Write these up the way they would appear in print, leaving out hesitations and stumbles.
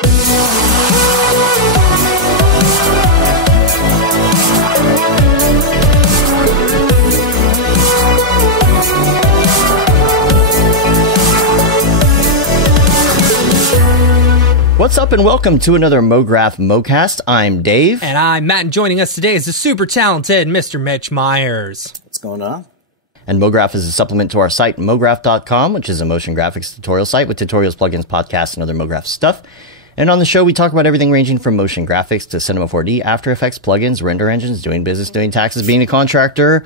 What's up and welcome to another Mograph Mocast. I'm Dave. And I'm Matt, and joining us today is the super talented Mr. Mitch Myers. What's going on? And Mograph is a supplement to our site, mograph.com, which is a motion graphics tutorial site with tutorials, plugins, podcasts, and other Mograph stuff. And on the show, we talk about everything ranging from motion graphics to Cinema 4D, After Effects, plugins, render engines, doing business, doing taxes, being a contractor,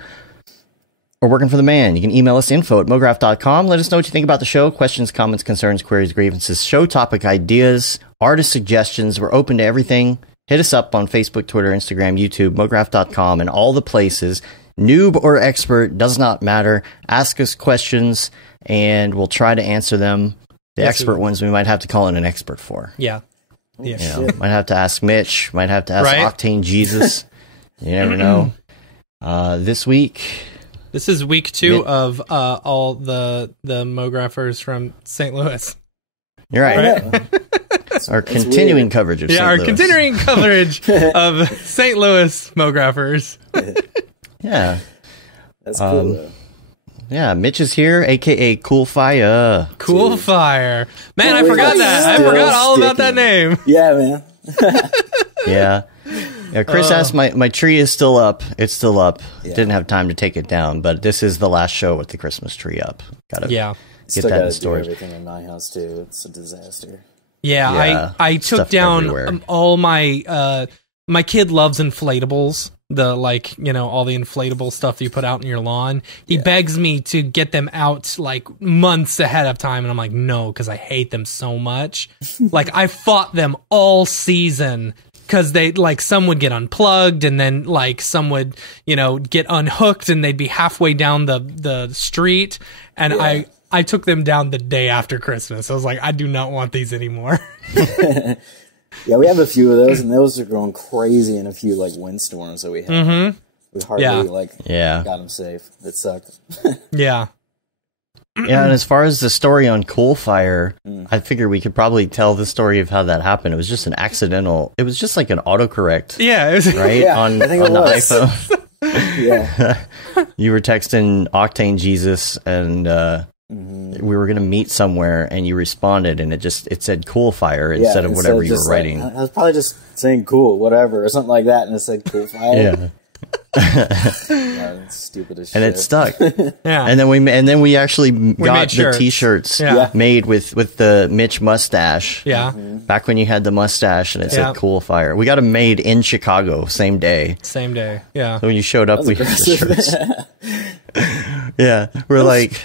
or working for the man. You can email us info@mograph.com. Let us know what you think about the show. Questions, comments, concerns, queries, grievances, show topic ideas, artist suggestions. We're open to everything. Hit us up on Facebook, Twitter, Instagram, YouTube, mograph.com, and all the places. Noob or expert, does not matter. Ask us questions, and we'll try to answer them. The expert ones we might have to call in an expert for. Yeah. You know, might have to ask Mitch. Might have to ask Octane Jesus. You never know. This week... This is week 2 of all the Mographers from St. Louis. You're right. Our continuing coverage of St. Louis. Yeah, our continuing coverage of St. Louis Mographers. Yeah. That's cool, though. Yeah, Mitch is here, a.k.a. Cool Fire. Cool Fire. Man, I forgot that. I forgot all about that name. Yeah, man. Yeah. Yeah, Chris asked, my tree is still up. It's still up. Yeah. Didn't have time to take it down, but this is the last show with the Christmas tree up. Gotta get Still that in gotta storage. do everything in my house, too. It's a disaster. Yeah, I took down all my... my kid loves inflatables. The, like, you know, all the inflatable stuff that you put out in your lawn. He begs me to get them out, like, months ahead of time, and I'm like, no, because I hate them so much. Like, I fought them all season, because they, like, some would get unplugged, and then, like, some would, you know, get unhooked, and they'd be halfway down the street, and I took them down the day after Christmas. I was like, I do not want these anymore. Yeah, we have a few of those, and those are going crazy in a few, like, windstorms that we had. Mm-hmm. We hardly, got them safe. It sucked. Yeah. Yeah, and as far as the story on Cool Fire, I figure we could probably tell the story of how that happened. It was just an accidental... It was just like an autocorrect. Yeah. It was, right? Yeah, on I think the iPhone. Yeah. You were texting Octane Jesus, and... we were going to meet somewhere, and you responded, and it said Cool Fire instead of whatever you were writing. I was probably just saying cool, whatever, or something like that, and it said Cool Fire. Yeah. It's stupid as shit. And it stuck. Yeah. And then we actually got the t-shirts made with the Mitch mustache. Yeah. Back when you had the mustache and it said Cool Fire. We got them made in Chicago, same day. Same day. Yeah. So when you showed up, we had the shirts. Yeah. We're like...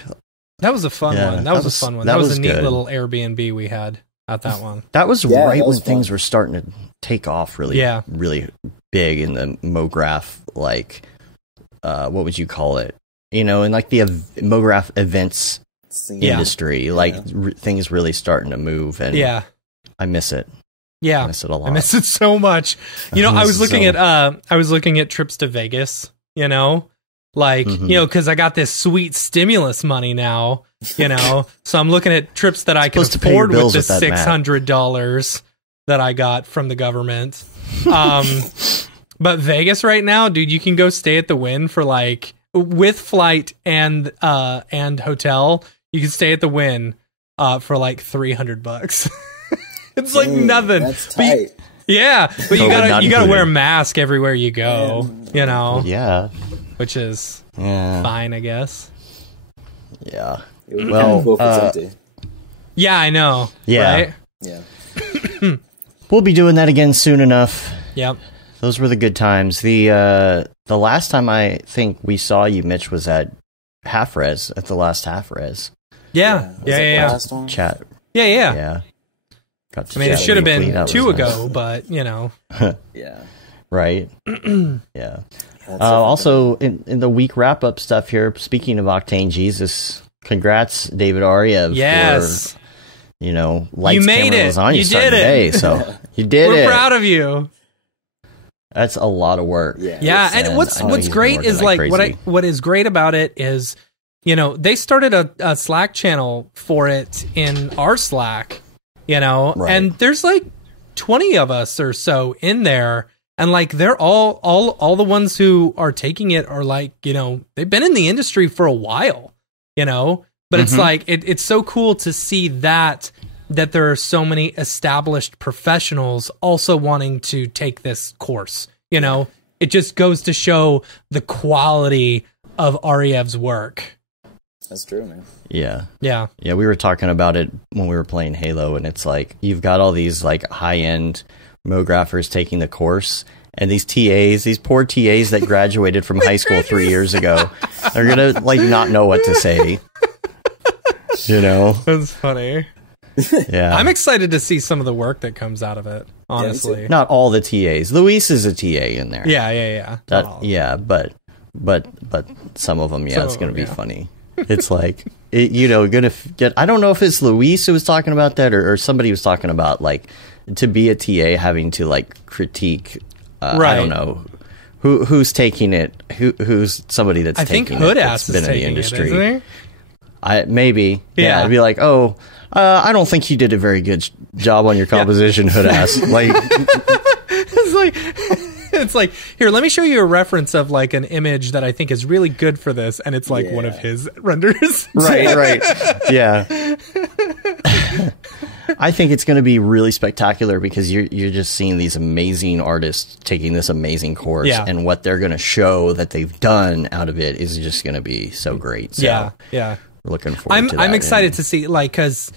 That was a fun one. That was a fun one. That was a neat good. Little Airbnb we had at that one. That was right when things were starting to take off really big in the Mograph, like, what would you call it? You know, in like the Mograph events industry, like things really starting to move, and I miss it. Yeah, I miss it a lot. I miss it so much. You know, I was looking at trips to Vegas, you know? Like, you know, because I got this sweet stimulus money now, you know, so I'm looking at trips that I can afford with the $600 that I got from the government. But Vegas right now, dude, you can go stay at the Wynn for like, with flight and hotel, you can stay at the Wynn for like $300. It's like nothing. That's tight. But you gotta wear a mask everywhere you go, you know. Yeah. Which is fine, I guess. Yeah. Well, yeah, I know. Yeah. Right? Yeah. We'll be doing that again soon enough. Yep. Those were the good times. The last time I think we saw you, Mitch, was at Half Res, at the last Half Res. Yeah. Last one? Chat. Yeah. Got to I mean, it should have been 2 ago, but, you know. Yeah. Right. Yeah. Also, in the week wrap-up stuff here, speaking of Octane Jesus, congrats, David Arya, for, you know, lights, camera, lasagna you starting did it. today. So you did We're proud of you. That's a lot of work. Yeah, and what's great is like what is great about it is, you know, they started a Slack channel for it in our Slack, you know, and there's like 20 of us or so in there. And like, they're all the ones who are taking it are like, you know, they've been in the industry for a while, you know, but it's like, it's so cool to see that there are so many established professionals also wanting to take this course, you know. It just goes to show the quality of Aryev's work. That's true, man. Yeah. Yeah. Yeah, we were talking about it when we were playing Halo, and it's like, you've got all these like high-end mographers taking the course, and these TAs, these poor TAs that graduated from high school 3 years ago, are going to like not know what to say. You know? That's funny. Yeah. I'm excited to see some of the work that comes out of it, honestly. Not all the TAs. Luis is a TA in there. Yeah. But some of them, it's going to be funny. It's like, gonna get, I don't know if it's Luis who was talking about that or somebody was talking about like to be a TA having to like critique, I don't know who's taking it, who's somebody that's taking it. I think Hoodass been is in the taking industry. it, isn't he? Maybe. Yeah. It'd be like, I don't think you did a very good job on your composition, Hoodass. Like, it's like, here, let me show you a reference of like an image that I think is really good for this, and it's like one of his renders. Right. Yeah. I think it's going to be really spectacular because you're just seeing these amazing artists taking this amazing course, and what they're going to show that they've done out of it is just going to be so great. So, yeah. Looking forward to that. I'm excited to see, like, because,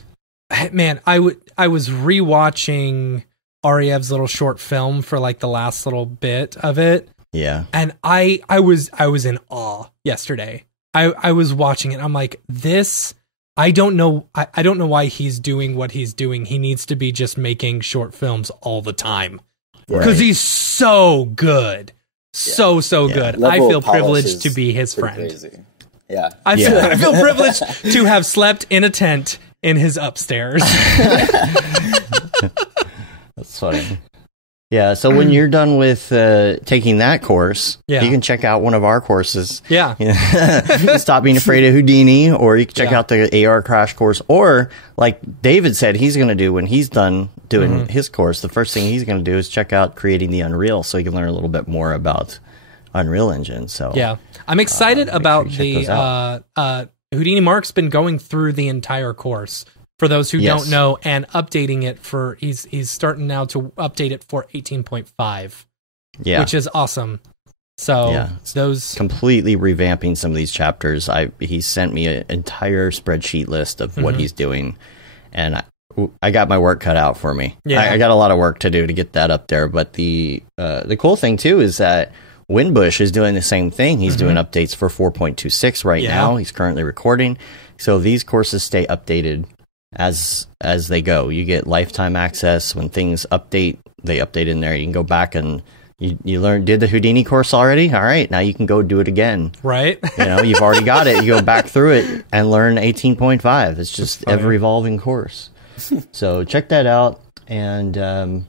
man, I was rewatching Aryev's little short film for like the last little bit of it. Yeah. And I was in awe yesterday. I was watching it. I'm like, this, I don't know why he's doing what he's doing. He needs to be just making short films all the time. Because he's so good. So good. Level I feel privileged to be his friend. Crazy. Yeah. I feel privileged to have slept in a tent in his upstairs. That's funny. Yeah, so when you're done with taking that course, you can check out one of our courses. Yeah. Stop Being Afraid of Houdini, or you can check out the AR Crash course, or like David said he's going to do when he's done doing his course, the first thing he's going to do is check out Creating the Unreal so he can learn a little bit more about Unreal Engine. So yeah, I'm excited about the Houdini Mark's been going through the entire course. For those who don't know, and updating it for he's starting now to update it for 18.5. Yeah, which is awesome. So those completely revamping some of these chapters. He sent me an entire spreadsheet list of what he's doing, and I got my work cut out for me. Yeah, I got a lot of work to do to get that up there. But the cool thing too is that Windbush is doing the same thing. He's doing updates for 4.26 right now. He's currently recording, so these courses stay updated as they go. You get lifetime access. When things update, they update in there. You can go back and you did the Houdini course already? All right, now you can go do it again. Right. You've already got it. You go back through it and learn 18.5. It's just ever evolving course. So check that out. And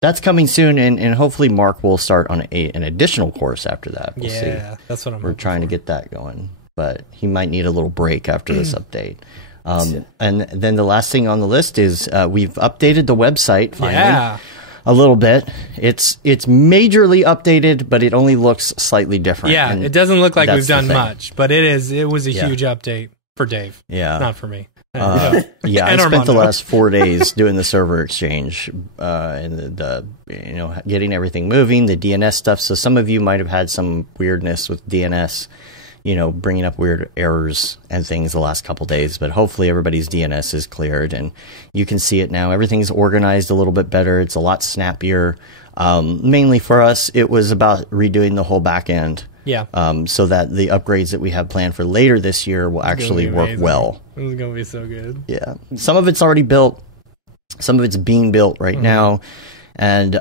that's coming soon. And hopefully Mark will start on an additional course after that. We'll see. That's what we're trying to get that going. But he might need a little break after this update. And then the last thing on the list is we've updated the website finally a little bit. It's majorly updated, but it only looks slightly different. Yeah, it doesn't look like we've done much, but it was a huge update for Dave. Yeah, not for me. I spent the last 4 days doing the server exchange and the getting everything moving, the DNS stuff. So some of you might have had some weirdness with DNS. Bringing up weird errors and things the last couple days, but hopefully everybody's DNS is cleared and you can see it now. Everything's organized a little bit better. It's a lot snappier. Mainly for us, it was about redoing the whole back end. Yeah. So that the upgrades that we have planned for later this year will actually work well. This is going to be so good. Yeah. Some of it's already built. Some of it's being built right now. And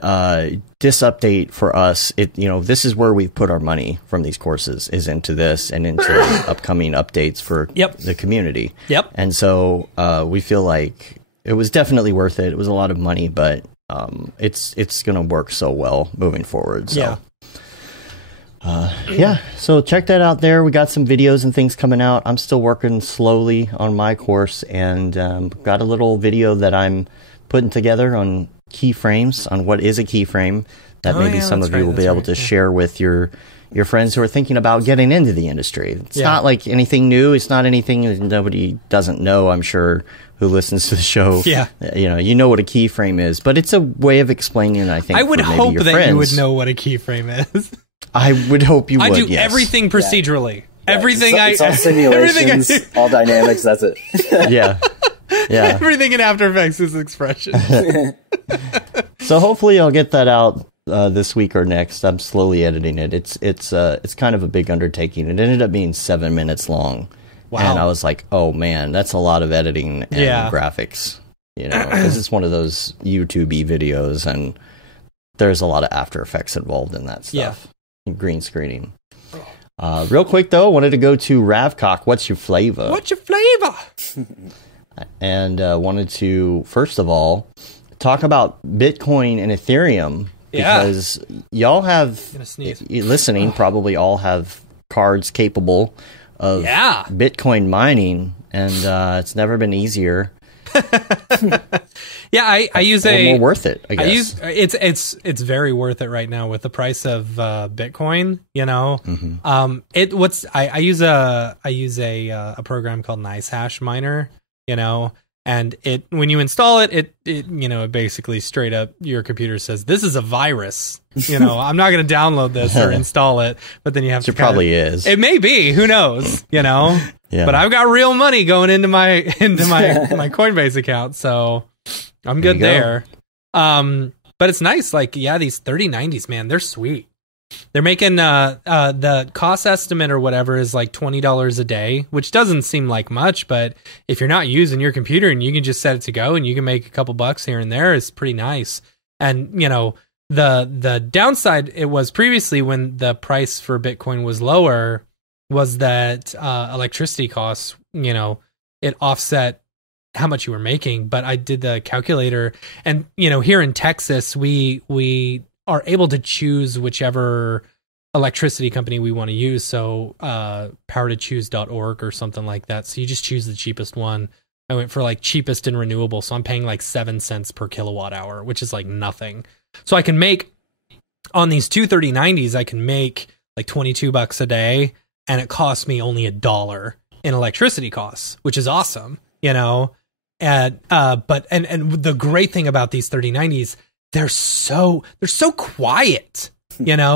this update for us, this is where we've put our money from these courses, is into this and into upcoming updates for the community. Yep. And so we feel like it was definitely worth it. It was a lot of money, but it's going to work so well moving forward. So. So check that out there. We got some videos and things coming out. I'm still working slowly on my course, and got a little video that I'm putting together on keyframes, on what is a keyframe, that maybe some of you will be able to share with your friends who are thinking about getting into the industry. It's not like anything new. It's not anything that nobody doesn't know, I'm sure, who listens to the show. Yeah. You know what a keyframe is, but it's a way of explaining, I think, I would hope that friends. You would know what a keyframe is. I would hope you would, I do everything procedurally. Yeah. Everything it's all simulations, all dynamics, that's it. Yeah. Everything in After Effects is expression. So hopefully I'll get that out this week or next. I'm slowly editing it. It's kind of a big undertaking. It ended up being 7 minutes long. Wow. And I was like, oh man, that's a lot of editing and graphics, because it's one of those YouTube-y videos, and there's a lot of After Effects involved in that stuff. Green screening. Real quick though, wanted to go to Ravcock. What's your flavor? And wanted to, first of all, talk about Bitcoin and Ethereum, because y'all have, listening, probably all have cards capable of Bitcoin mining, and it's never been easier. I use more worth it, I guess. It's very worth it right now with the price of Bitcoin, I use a program called NiceHash Miner, and when you install it basically straight up, your computer says, this is a virus. I'm not going to download this or install it, but then you have to probably is. It may be, who knows, but I've got real money going into my my Coinbase account, so I'm good there. But it's nice. These 3090s, man, they're sweet. They're making the cost estimate or whatever is like $20 a day, which doesn't seem like much, but if you're not using your computer and you can just set it to go and you can make a couple bucks here and there, it's pretty nice. And the downside it was previously when the price for Bitcoin was lower was that electricity costs, it offset how much you were making. But I did the calculator, and here in Texas we are able to choose whichever electricity company we want to use. So powertochoose.org or something like that. So you just choose the cheapest one. I went for cheapest and renewable. So I'm paying 7 cents per kilowatt hour, which is nothing. So I can make on these two 3090s, I can make $22 a day, and it costs me only $1 in electricity costs, which is awesome, And but the great thing about these 3090s, they're so quiet, They're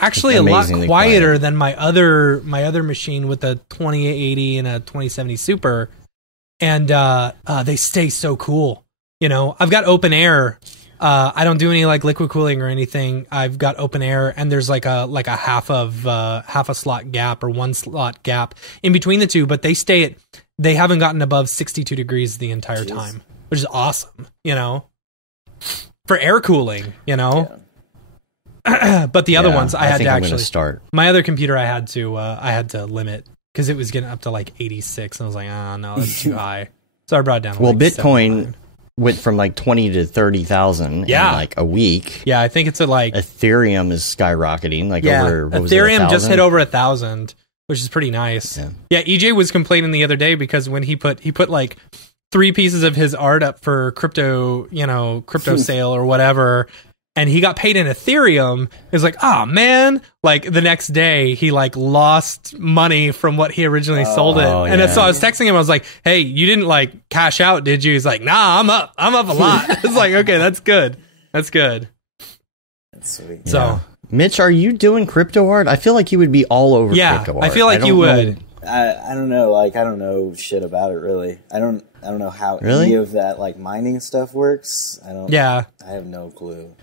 actually a lot quieter quiet than my other machine with a 2880 and a 2070 Super, and they stay so cool. I've got open air. I don't do any liquid cooling or anything. I've got open air, and there's a half a slot gap or 1 slot gap in between the two, but they haven't gotten above 62 degrees the entire time, which is awesome, for air cooling, But the other ones I had to actually start. My other computer I had to limit because it was getting up to 86, and I was like, oh no, that's too high. So I brought it down to Bitcoin 79. Went from 20 to 30,000 in a week. Yeah, I think it's Ethereum is skyrocketing. Over Ethereum just hit over 1,000, which is pretty nice. Yeah, EJ was complaining the other day because when he put 3 pieces of his art up for crypto sale or whatever, and he got paid in Ethereum. It was oh man, the next day he lost money from what he originally sold it. And so I was texting him, I was like, hey, you didn't cash out, did you? He's like, nah, I'm up a lot. It's okay, that's good. That's sweet. So Mitch, are you doing crypto art? I feel like you would be all over crypto art. I feel like you would. I don't know. I don't know shit about it really. I don't know how any of that mining stuff works. I have no clue.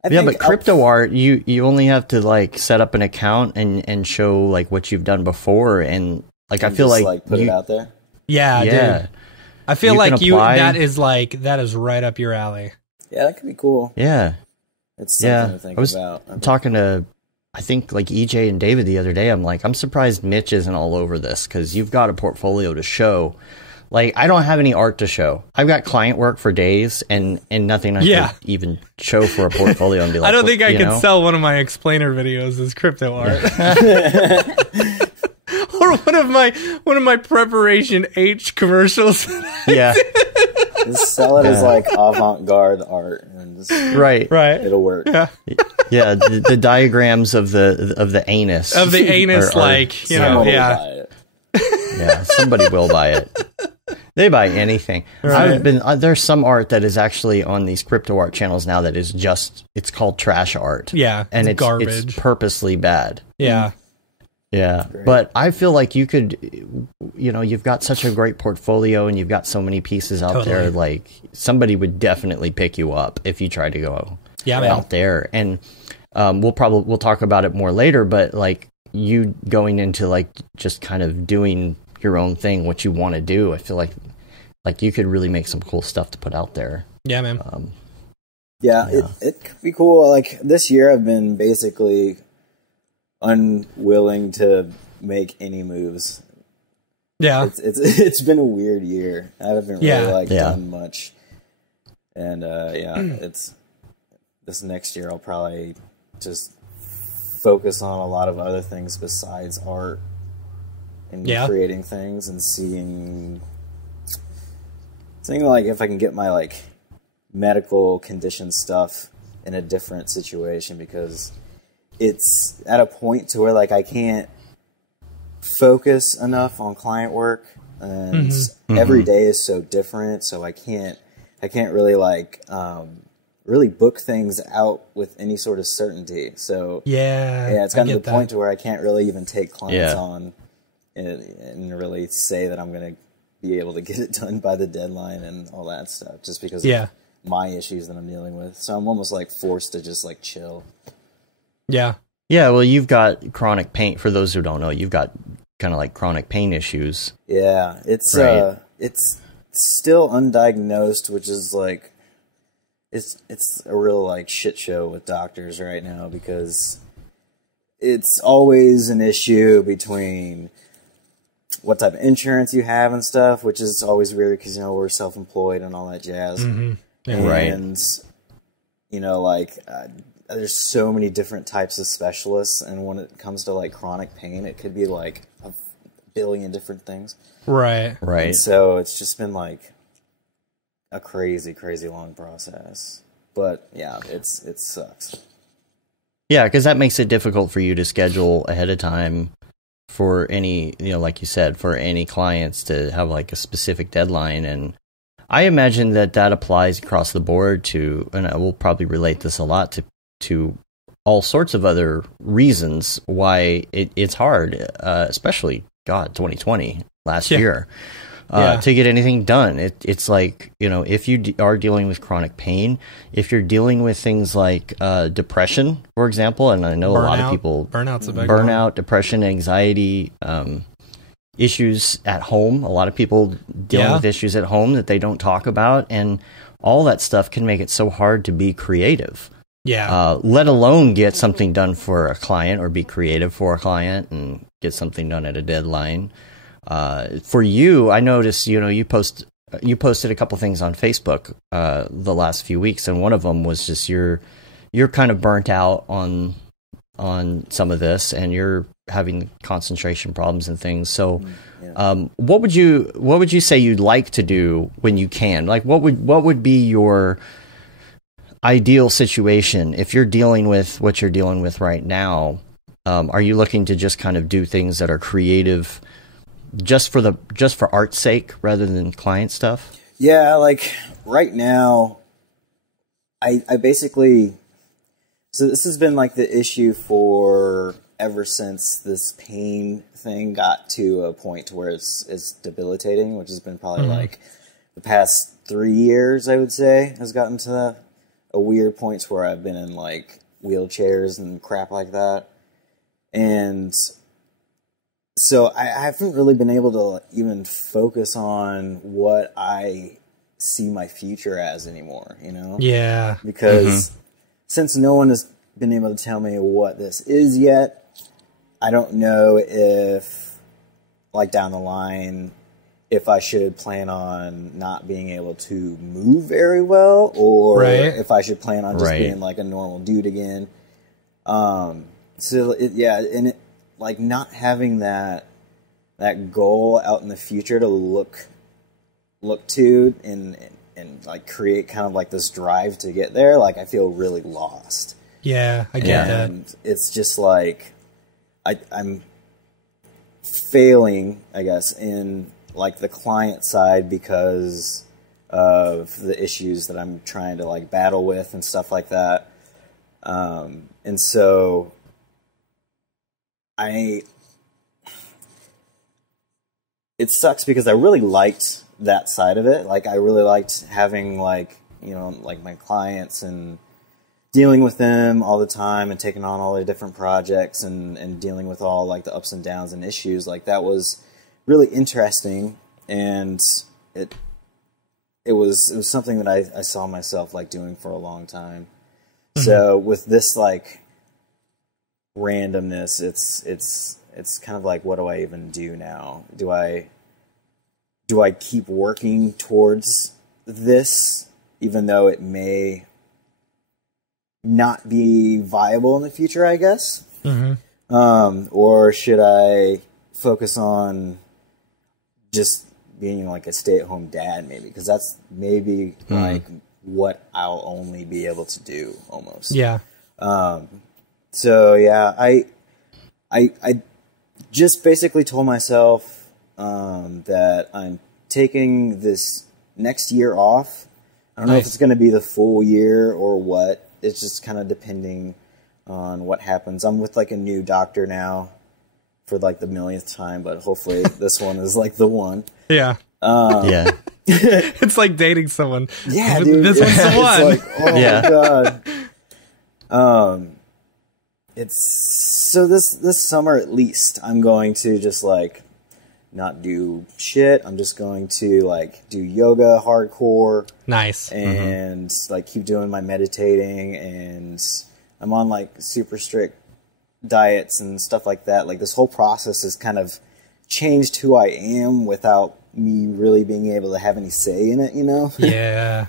But crypto art, you only have to set up an account and show what you've done before, and I feel put it out there. Yeah, dude. I feel that is right up your alley. Yeah, that could be cool. Yeah, it's something to think about. I'm talking to, I think EJ and David the other day. I'm surprised Mitch isn't all over this because you've got a portfolio to show. I don't have any art to show. I've got client work for days and nothing I could even show for a portfolio and be I don't think I could sell one of my explainer videos as crypto art. Or one of my preparation H commercials. Yeah. Just sell it as like avant-garde art, and just, right, it'll work. Yeah, yeah. The diagrams of the anus like you know, yeah, yeah. Somebody will buy it. They buy anything. Right. There's some art that is actually on these crypto art channels now that is just, it's called trash art. Yeah, and it's garbage. It's purposely bad. Yeah. Yeah. But I feel like you could, you know, you've got such a great portfolio and you've got so many pieces out there. Like somebody would definitely pick you up if you try to go out there. And we'll talk about it more later, but like you going into like just kind of doing your own thing, what you want to do, I feel like you could really make some cool stuff to put out there. Yeah, man. It could be cool. Like this year I've been basically unwilling to make any moves. Yeah. It's been a weird year. I haven't really done much. And it's this next year I'll probably just focus on a lot of other things besides art and creating things and seeing like if I can get my like medical condition stuff in a different situation, because it's at a point to where like I can't focus enough on client work, and every day is so different, so I can't really like really book things out with any sort of certainty. So it's gotten to the point to where I can't really even take clients on and really say that I'm going to be able to get it done by the deadline and all that stuff, just because of my issues that I'm dealing with. So I'm almost like forced to just like chill. Yeah. Yeah. Well, you've got chronic pain. For those who don't know, you've got kind of like chronic pain issues. Yeah. It's still undiagnosed, which is like, it's a real like shit show with doctors right now, because it's always an issue between what type of insurance you have and stuff, which is always weird because, you know, we're self-employed and all that jazz. And, you know, like, there's so many different types of specialists, and when it comes to like chronic pain, it could be like a billion different things. Right. And so it's just been like a crazy long process. But yeah, it sucks. Yeah, because that makes it difficult for you to schedule ahead of time for any, you know, like you said, for any clients to have like a specific deadline. And I imagine that applies across the board to, and I will probably relate this a lot to all sorts of other reasons why it's hard, especially 2020 last year. To get anything done. It's like, you know, if you are dealing with chronic pain, if you're dealing with things like depression, for example, and I know a lot of people... Burnout's a big one. Burnout, depression, anxiety, issues at home. A lot of people dealing with issues at home that they don't talk about, and all that stuff can make it so hard to be creative. Let alone get something done for a client or be creative for a client and get something done at a deadline. For you, I noticed, you know, you posted a couple things on Facebook the last few weeks, and one of them was just you're kind of burnt out on some of this, and you're having concentration problems and things. So, what would you say you'd like to do when you can? Like, what would be your ideal situation if you're dealing with what you're dealing with right now? Are you looking to just kind of do things that are creative, just for art's sake rather than client stuff? Yeah, like right now, I basically, so this has been like the issue for ever since this pain thing got to a point where it's debilitating, which has been probably like the past 3 years, I would say, has gotten to a weird point where I've been in like wheelchairs and crap like that. And so I haven't really been able to even focus on what I see my future as anymore, you know? Yeah. Because since no one has been able to tell me what this is yet, I don't know if, like down the line, if I should plan on not being able to move very well, or if I should plan on just being like a normal dude again. Like not having that goal out in the future to look to and like create kind of like this drive to get there, like I feel really lost. Yeah, I get that. And it's just like I'm failing, I guess, in like the client side because of the issues that I'm trying to like battle with and stuff like that. And so it sucks because I really liked that side of it. Like I really liked having like, you know, like my clients and dealing with them all the time and taking on all the different projects and dealing with all like the ups and downs and issues. Like that was really interesting, and it was something that I saw myself like doing for a long time. Mm-hmm. So with this like randomness, it's kind of like, what do I even do now? Do I keep working towards this even though it may not be viable in the future, I guess? Mm-hmm. Or should I focus on just being like a stay-at-home dad, maybe? Because that's maybe like what I'll only be able to do almost. Yeah. So yeah, I just basically told myself that I'm taking this next year off. I don't know if it's going to be the full year or what. It's just kind of depending on what happens. I'm with like a new doctor now for like the millionth time, but hopefully this one is like the one. Yeah. Yeah. It's like dating someone. Yeah, dude. This one's the one. It's like, oh my God. It's so this summer at least I'm going to just like not do shit. I'm just going to like do yoga hardcore. Nice. And like keep doing my meditating, and I'm on like super strict diets and stuff like that. Like this whole process has kind of changed who I am without me really being able to have any say in it, you know? Yeah.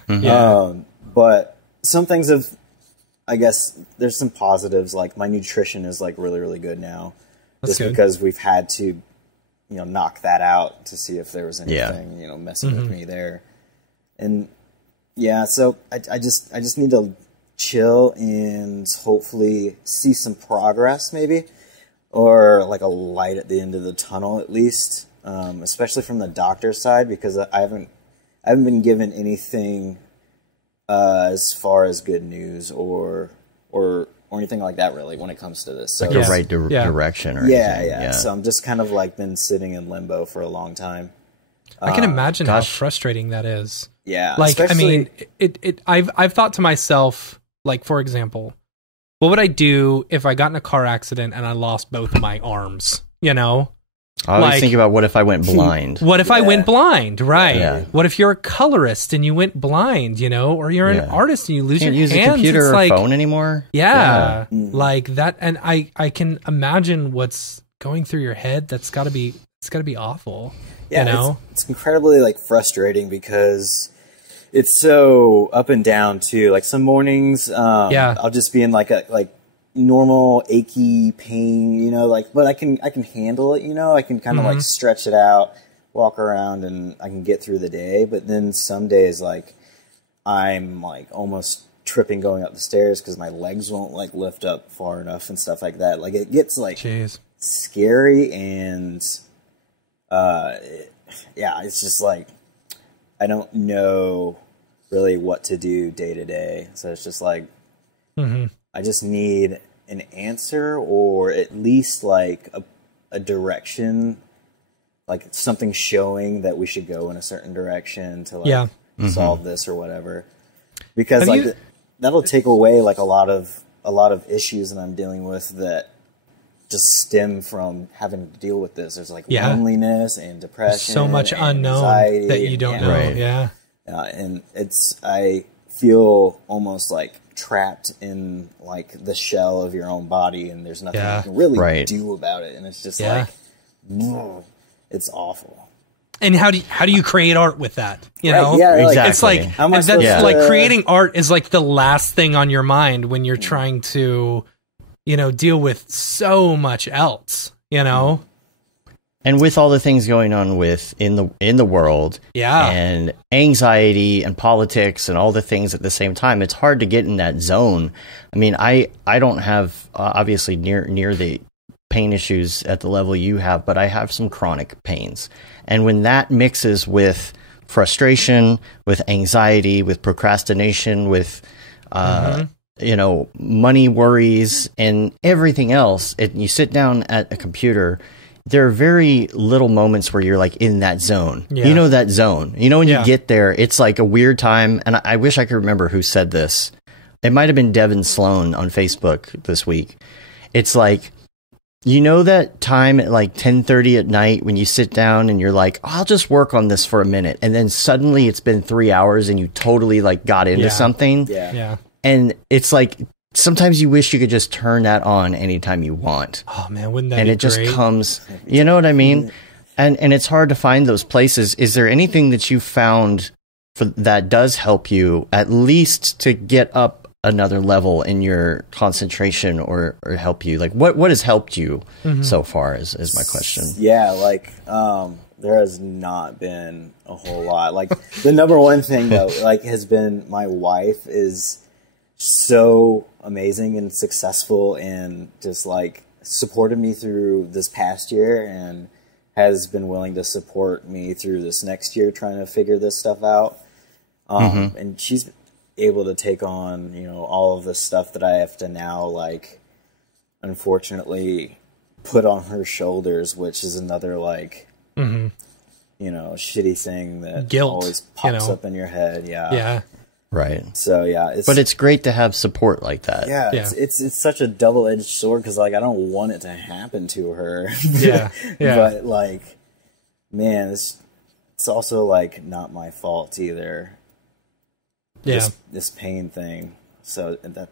But some things have, I guess there's some positives. Like my nutrition is like really, really good now. That's just good. because we've had to, you know, knock that out to see if there was anything, you know, messing with me there. And yeah, so I just need to chill and hopefully see some progress maybe, or like a light at the end of the tunnel at least, especially from the doctor's side, because I haven't been given anything as far as good news or anything like that really when it comes to this. So like the right direction or anything. Yeah. So I'm just kind of like been sitting in limbo for a long time. I can imagine how frustrating that is. Yeah. Like, I mean, I've thought to myself, like, for example, what would I do if I got in a car accident and I lost both of my arms, you know? I always think about what if I went blind? What if I went blind, right? Yeah. What if you're a colorist and you went blind, you know? Or you're an artist and you lose your hands? Can't use a computer or like, phone anymore? Yeah. Like that. And I can imagine what's going through your head. It's gotta be awful. Yeah, you know? It's incredibly like frustrating because it's so up and down too. Like some mornings, I'll just be in like a normal achy pain, you know, like, but I can handle it, you know, I can kind of like stretch it out, walk around, and I can get through the day. But then some days, like, I'm like almost tripping going up the stairs because my legs won't like lift up far enough and stuff like that. Like it gets like scary, and it's just like I don't know really what to do day to day. So it's just like I just need an answer, or at least like a direction, like something showing that we should go in a certain direction to like solve this or whatever. Because that'll take away like a lot of issues that I'm dealing with that just stem from having to deal with this. There's like loneliness and depression. There's so much unknown that you don't know. Right. Yeah. And I feel almost like trapped in like the shell of your own body, and there's nothing you can really do about it. And it's just like, it's awful. And how do you create art with that? You know, exactly. It's like like creating art is like the last thing on your mind when you're trying to, you know, deal with so much else. You know, And with all the things going on in the world, and anxiety and politics and all the things at the same time, it's hard to get in that zone. I mean, I don't have obviously near the pain issues at the level you have, but I have some chronic pains. And when that mixes with frustration, with anxiety, with procrastination, with money worries and everything else, and you sit down at a computer, there are very little moments where you're like in that zone. Yeah. You know that zone. You know when you get there, it's like a weird time. And I wish I could remember who said this. It might have been Devin Sloan on Facebook this week. It's like, you know that time at like 10:30 at night when you sit down and you're like, I'll just work on this for a minute. And then suddenly it's been 3 hours and you totally like got into something. Yeah. And it's like, sometimes you wish you could just turn that on anytime you want. Oh man, wouldn't that be great? And it just comes, you know what I mean? And it's hard to find those places. Is there anything that you found that does help you at least to get up another level in your concentration or help you? Like what has helped you so far is my question. Yeah, like there has not been a whole lot. Like the number one thing though, like has been my wife is so amazing and successful and just like supported me through this past year and has been willing to support me through this next year trying to figure this stuff out. And she's able to take on, all of the stuff that I have to now, like, unfortunately put on her shoulders, which is another like, shitty thing that guilt always pops up in your head. Yeah. Right. So but it's great to have support like that. Yeah. It's such a double-edged sword because like I don't want it to happen to her. Yeah. But like, man, it's also like not my fault either. Yeah. This pain thing. So that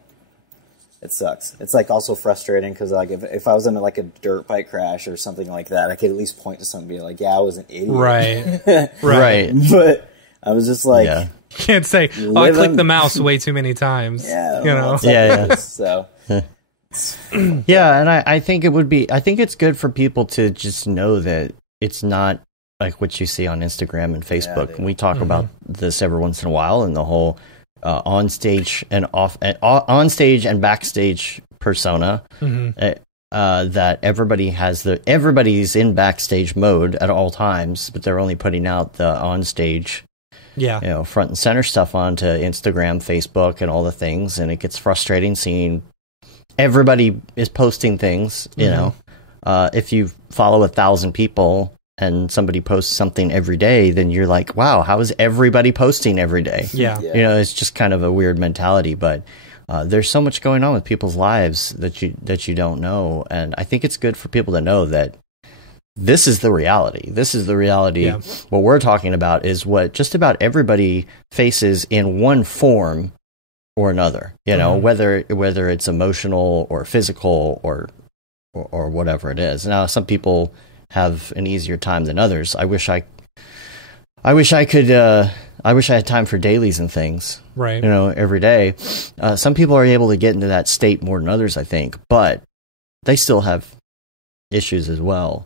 it sucks. It's like also frustrating because like if I was in like a dirt bike crash or something like that, I could at least point to something and be like, yeah, I was an idiot. Right. Right. But I was just like. Yeah. Can't say, I clicked the mouse way too many times. Yeah. So. Yeah, and I think I think it's good for people to just know that it's not like what you see on Instagram and Facebook. And we talk about this every once in a while, and the whole on stage and backstage persona. That everybody's in backstage mode at all times, but they're only putting out the on stage. Yeah. Front and center stuff onto Instagram, Facebook, and all the things. And it gets frustrating seeing everybody is posting things, if you follow 1,000 people and somebody posts something every day, then you're like, wow, how is everybody posting every day? Yeah. It's just kind of a weird mentality, but there's so much going on with people's lives that you don't know. And I think it's good for people to know that this is the reality. This is the reality. Yeah. What we're talking about is what just about everybody faces in one form or another. Whether it's emotional or physical or whatever it is. Now, some people have an easier time than others. I wish I had time for dailies and things. Right. Every day. Some people are able to get into that state more than others, I think, but they still have issues as well.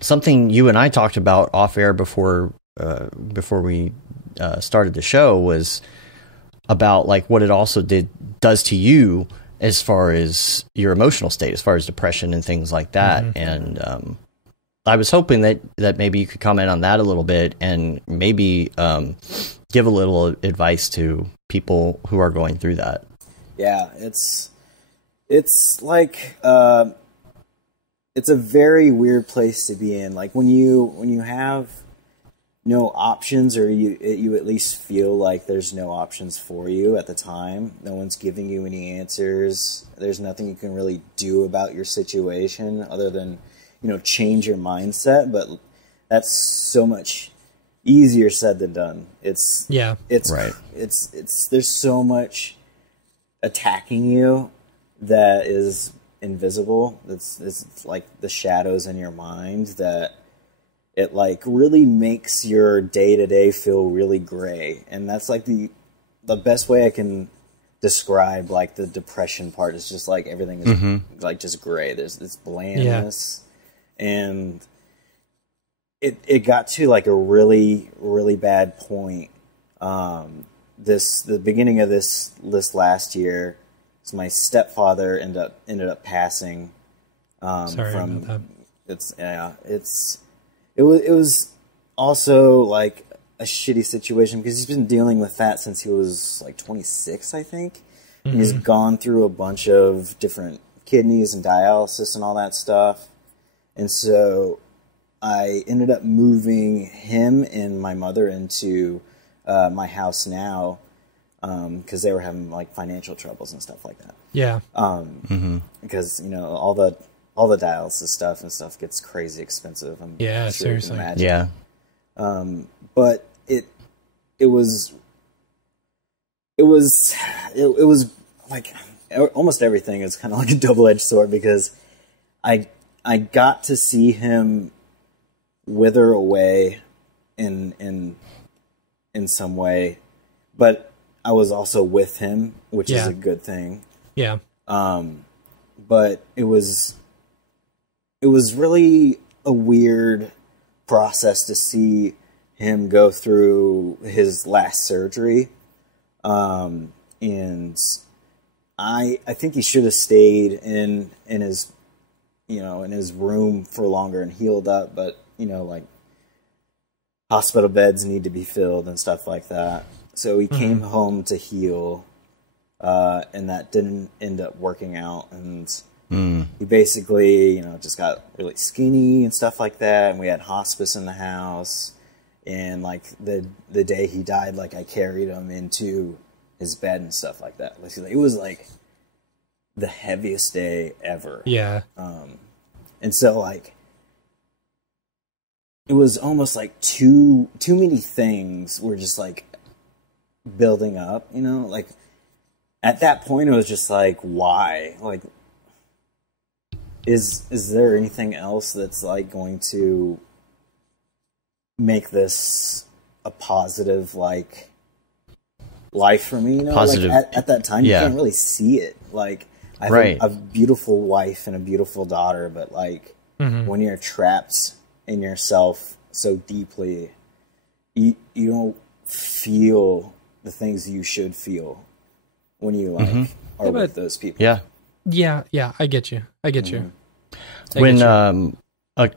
Something you and I talked about off air before we started the show was about like what it also does to you as far as your emotional state, as far as depression and things like that. And I was hoping that maybe you could comment on that a little bit and maybe give a little advice to people who are going through that. Yeah, it's like it's a very weird place to be in. Like when you have no options, or you at least feel like there's no options for you at the time. No one's giving you any answers. There's nothing you can really do about your situation other than, change your mindset. But that's so much easier said than done. It's right. It's there's so much attacking you that is invisible. It's like the shadows in your mind that it like really makes your day-to-day feel really gray. And that's like the best way I can describe like the depression part is just like everything is like just gray. There's this blandness and it got to like a really, really bad point. The beginning of this last year, so my stepfather ended up passing. Sorry about that. It was also like a shitty situation because he's been dealing with that since he was like 26, I think. Mm-hmm. He's gone through a bunch of different kidneys and dialysis and all that stuff. And so I ended up moving him and my mother into my house now because they were having like financial troubles and stuff like that. Yeah. Because, you know, all the dialysis stuff and stuff gets crazy expensive. Yeah, seriously. Yeah. But it was like almost everything is kind of like a double-edged sword because I got to see him wither away in some way, but I was also with him, which is a good thing. Yeah. But it was really a weird process to see him go through his last surgery. And I think he should have stayed in his, you know, in his room for longer and healed up, but, you know, like hospital beds need to be filled and stuff like that. So he came home to heal, and that didn't end up working out. And he basically, you know, just got really skinny and stuff like that. And we had hospice in the house. And like the day he died, like I carried him into his bed and stuff like that. It was like the heaviest day ever. Yeah. And so like it was almost like too many things were just like building up, you know? Like at that point it was just like, why? Like is there anything else that's like going to make this a positive like life for me, you know? Positive. Like at that time you can't really see it. Like I have a beautiful wife and a beautiful daughter, but like when you're trapped in yourself so deeply, you don't feel the things you should feel when you like are with those people. Yeah. Yeah, I get you. When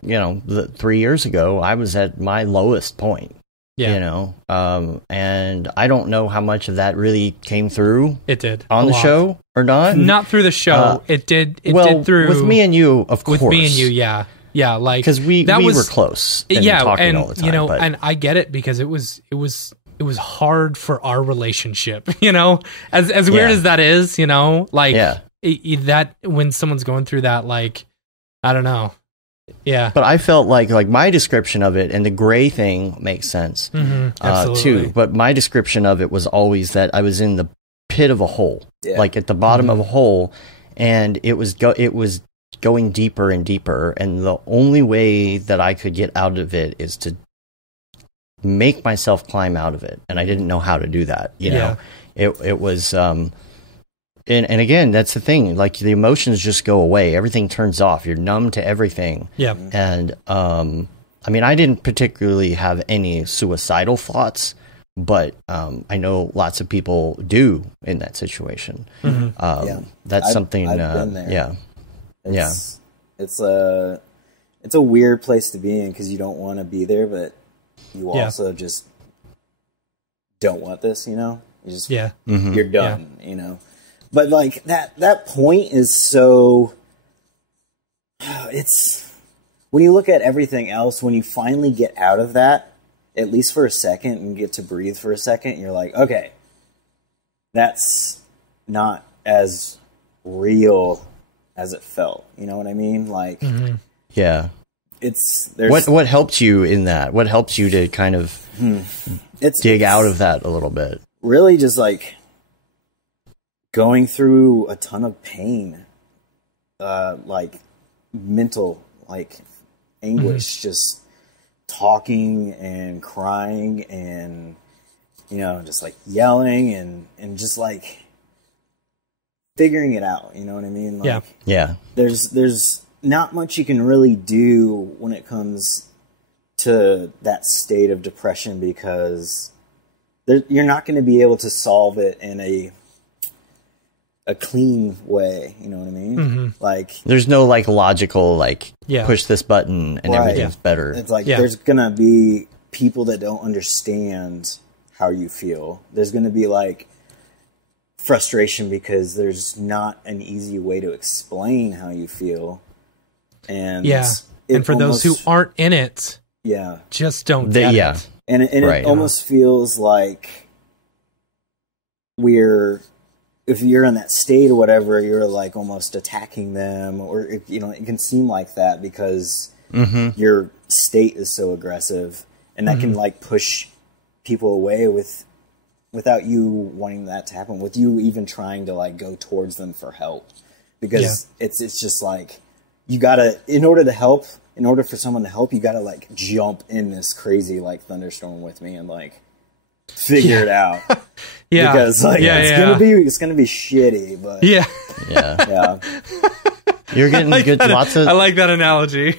you know, 3 years ago, I was at my lowest point. Yeah. You know, and I don't know how much of that really came through. It did on the show or not. Not through the show. It did. It did through with me and you, of course. With me and you, yeah, like because we were close. And talking all the time, you know, but. And I get it because it was hard for our relationship. You know, as weird as that is, you know, like that when someone's going through that, like I don't know. Yeah, but I felt like my description of it, and the gray thing makes sense too. But my description of it was always that I was in the pit of a hole, like at the bottom of a hole, and it was going deeper and deeper. And the only way that I could get out of it is to make myself climb out of it, and I didn't know how to do that. You know, it was. And again, that's the thing. Like the emotions just go away. Everything turns off. You're numb to everything. Yeah. And I mean, I didn't particularly have any suicidal thoughts, but I know lots of people do in that situation. That's something. I've been there. Yeah. It's a weird place to be in because you don't want to be there, but you also just don't want this. You know, you just you're done. You know. But like that point is so, it's when you look at everything else, when you finally get out of that, at least for a second, and get to breathe for a second, you're like, okay, that's not as real as it felt. You know what I mean? Like, yeah, there's what helped you in that? What helped you to kind of dig out of that a little bit? Really, just like going through a ton of pain, like mental, like anguish, just talking and crying and, you know, just like yelling and just like figuring it out. You know what I mean? Like, yeah. There's not much you can really do when it comes to that state of depression, because you're not going to be able to solve it in a clean way. You know what I mean? Mm-hmm. Like, there's no like logical like push this button and everything's better. It's like there's going to be people that don't understand how you feel. There's going to be like frustration because there's not an easy way to explain how you feel. And and for those who aren't in it, just don't get it. And it almost feels like if you're in that state or whatever, you're like almost attacking them, or it can seem like that because your state is so aggressive, and that can like push people away without you wanting that to happen, with you even trying to like go towards them for help, because it's just like you gotta, in order for someone to help, you gotta like jump in this crazy like thunderstorm with me and like figure it out. Because like it's gonna be shitty, but you're getting lots of. I like that analogy.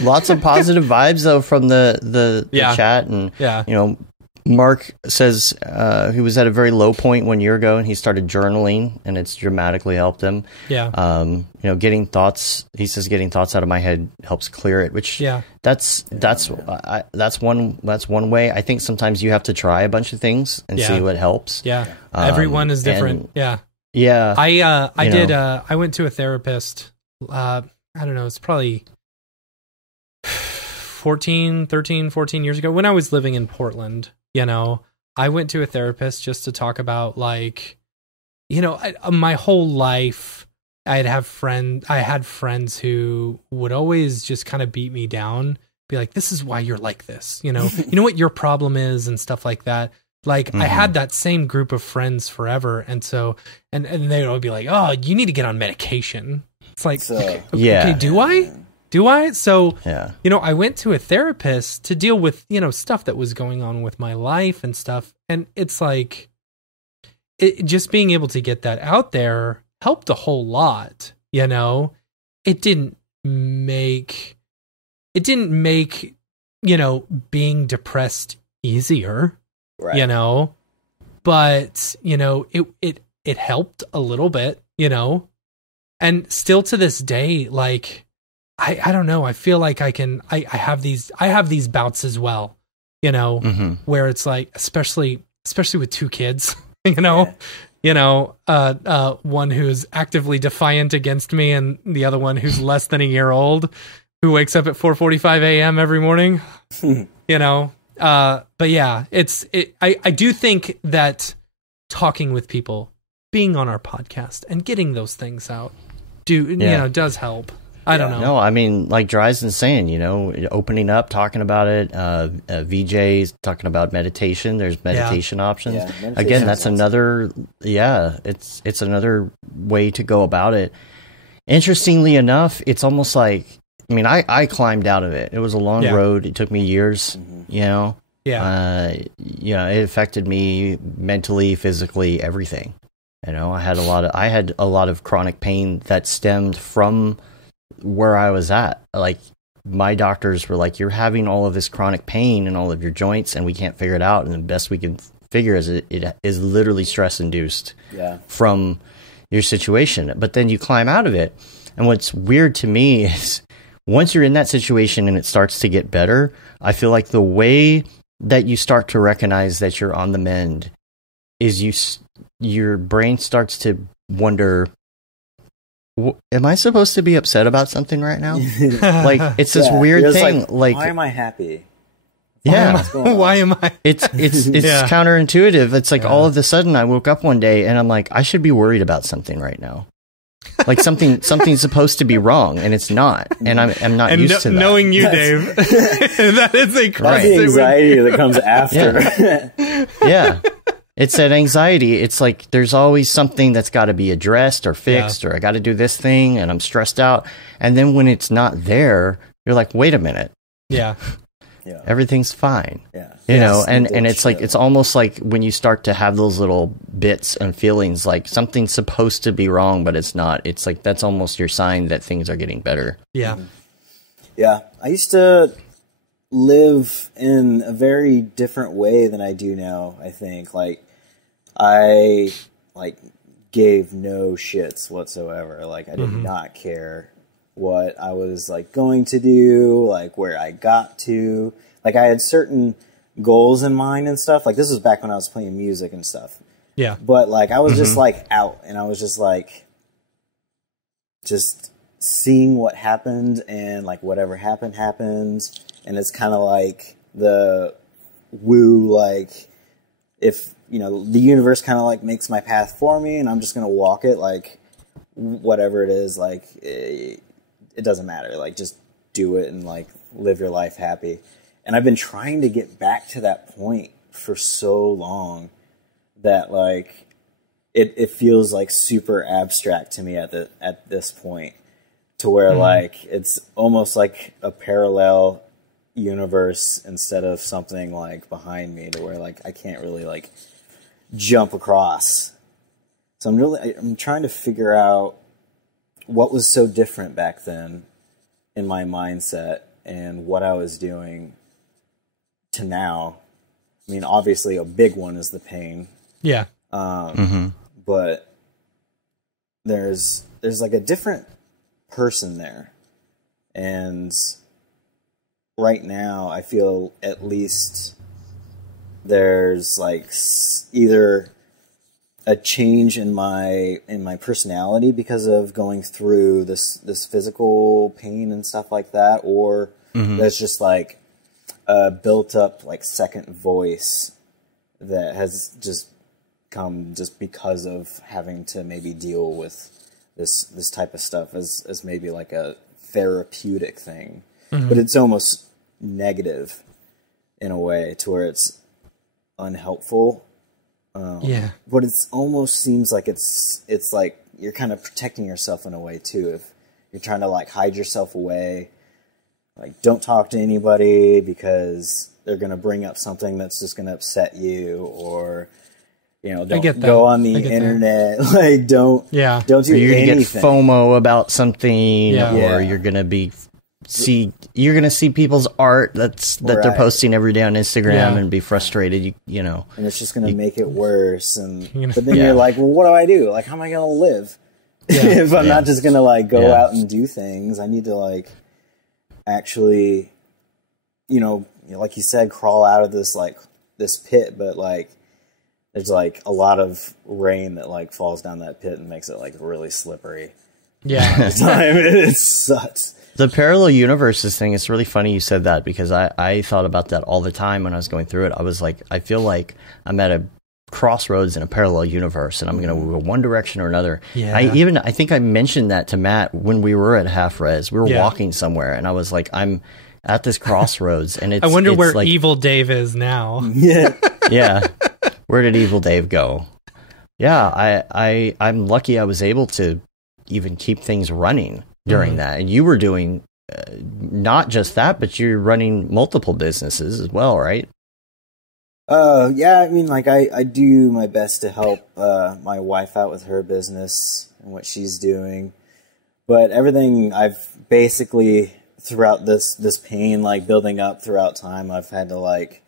Lots of positive vibes though from the chat, and Mark says he was at a very low point 1 year ago, and he started journaling, and it's dramatically helped him. Getting thoughts. He says getting thoughts out of my head helps clear it. Which that's one way. I think sometimes you have to try a bunch of things and see what helps. Everyone is different. I went to a therapist. I don't know. It's probably 14 years ago when I was living in Portland. I went to a therapist just to talk about like, my whole life I had friends who would always just kind of beat me down, be like, this is why you're like this, you know what your problem is and stuff like that. Like I had that same group of friends forever. And so, and they would be like, oh, you need to get on medication. It's like, okay, do I? So, I went to a therapist to deal with, stuff that was going on with my life and stuff. And it's like, just being able to get that out there helped a whole lot. It didn't make, being depressed easier, right. But, it helped a little bit, and still to this day, like, I don't know. I feel like I have these bouts as well, where it's like, especially with two kids, one who's actively defiant against me and the other one who's less than a year old, who wakes up at 4:45 a.m. every morning, but yeah, I do think that talking with people, being on our podcast and getting those things out does help. I don't know. No, I mean, like Dryden's saying, opening up, talking about it. VJ's talking about meditation. There's meditation options. Yeah, meditation Again, that's another. Yeah, it's another way to go about it. Interestingly enough, it's almost like, I mean, I climbed out of it. It was a long road. It took me years. It affected me mentally, physically, everything. I had a lot of chronic pain that stemmed from where I was at. Like, my doctors were like, you're having all of this chronic pain in all of your joints and we can't figure it out, and the best we can figure is it is literally stress induced from your situation. But then you climb out of it, and what's weird to me is once you're in that situation and it starts to get better, I feel like the way that you start to recognize that you're on the mend is your brain starts to wonder, am I supposed to be upset about something right now? Like, it's this weird thing. Like, why am I happy? Why am I? It's counterintuitive. It's like all of a sudden I woke up one day and I'm like, I should be worried about something right now. Like something's supposed to be wrong and it's not, and I'm not used to that. Knowing you, Dave, that is a constant anxiety that comes after. Yeah. It's that anxiety. It's like there's always something that's got to be addressed or fixed, or I got to do this thing, and I'm stressed out. And then when it's not there, you're like, wait a minute. Yeah. everything's fine. Yeah. You know, and it's like, it's almost like when you start to have those little bits and feelings like something's supposed to be wrong, but it's not. It's like, that's almost your sign that things are getting better. Yeah. Mm-hmm. Yeah. I used to live in a very different way than I do now, I think. Like, I, like, gave no shits whatsoever. Like, I did not care what I was, like, going to do, like, where I got to. Like, I had certain goals in mind and stuff. Like, this was back when I was playing music and stuff. Yeah. But, like, I was just, like, out. And I was just, like, just seeing what happened. And, like, whatever happened. And it's kind of like the woo, like, if, you know, the universe kind of, like, makes my path for me. And I'm just going to walk it, like, whatever it is, like, it doesn't matter. Like, just do it and, like, live your life happy. And I've been trying to get back to that point for so long that, like, it feels, like, super abstract to me at this point, to where, like, it's almost like a parallel universe instead of something, like, behind me, to where, like, I can't really, like, jump across. So I'm trying to figure out what was so different back then in my mindset and what I was doing to now. I mean, obviously a big one is the pain. Yeah. But there's like a different person there. And right now I feel at least there's like either a change in my personality because of going through this physical pain and stuff like that, or there's just like a built up like second voice that has just come just because of having to maybe deal with this type of stuff as maybe like a therapeutic thing. But it's almost negative in a way, to where it's unhelpful. But it almost seems like it's like you're kind of protecting yourself in a way too. If you're trying to like hide yourself away, like don't talk to anybody because they're going to bring up something that's just going to upset you, or you know, don't go on the internet. Like don't do anything. You're going to get FOMO about something, or you're going to you're going to see people's art that they're posting every day on Instagram and be frustrated, you know. And it's just going to make it worse. But then you're like, well, what do I do? Like, how am I going to live if I'm not just going to like go out and do things? I need to like actually, you know, like you said, crawl out of this pit. But like, there's like a lot of rain that like falls down that pit and makes it like really slippery. Yeah. Time it sucks. The parallel universes thing, it's really funny you said that, because I thought about that all the time when I was going through it. I was like, I feel like I'm at a crossroads in a parallel universe, and I'm going to go one direction or another. Yeah. I think I mentioned that to Matt when we were at Half Res. We were walking somewhere, and I was like, I'm at this crossroads, and it's. I wonder where like, Evil Dave is now. Yeah. Where did Evil Dave go? Yeah, I'm lucky I was able to even keep things running during that. And you were doing not just that, but you're running multiple businesses as well, right? Yeah, I mean, like I do my best to help my wife out with her business and what she's doing. But everything I've basically throughout this pain, like building up throughout time, I've had to like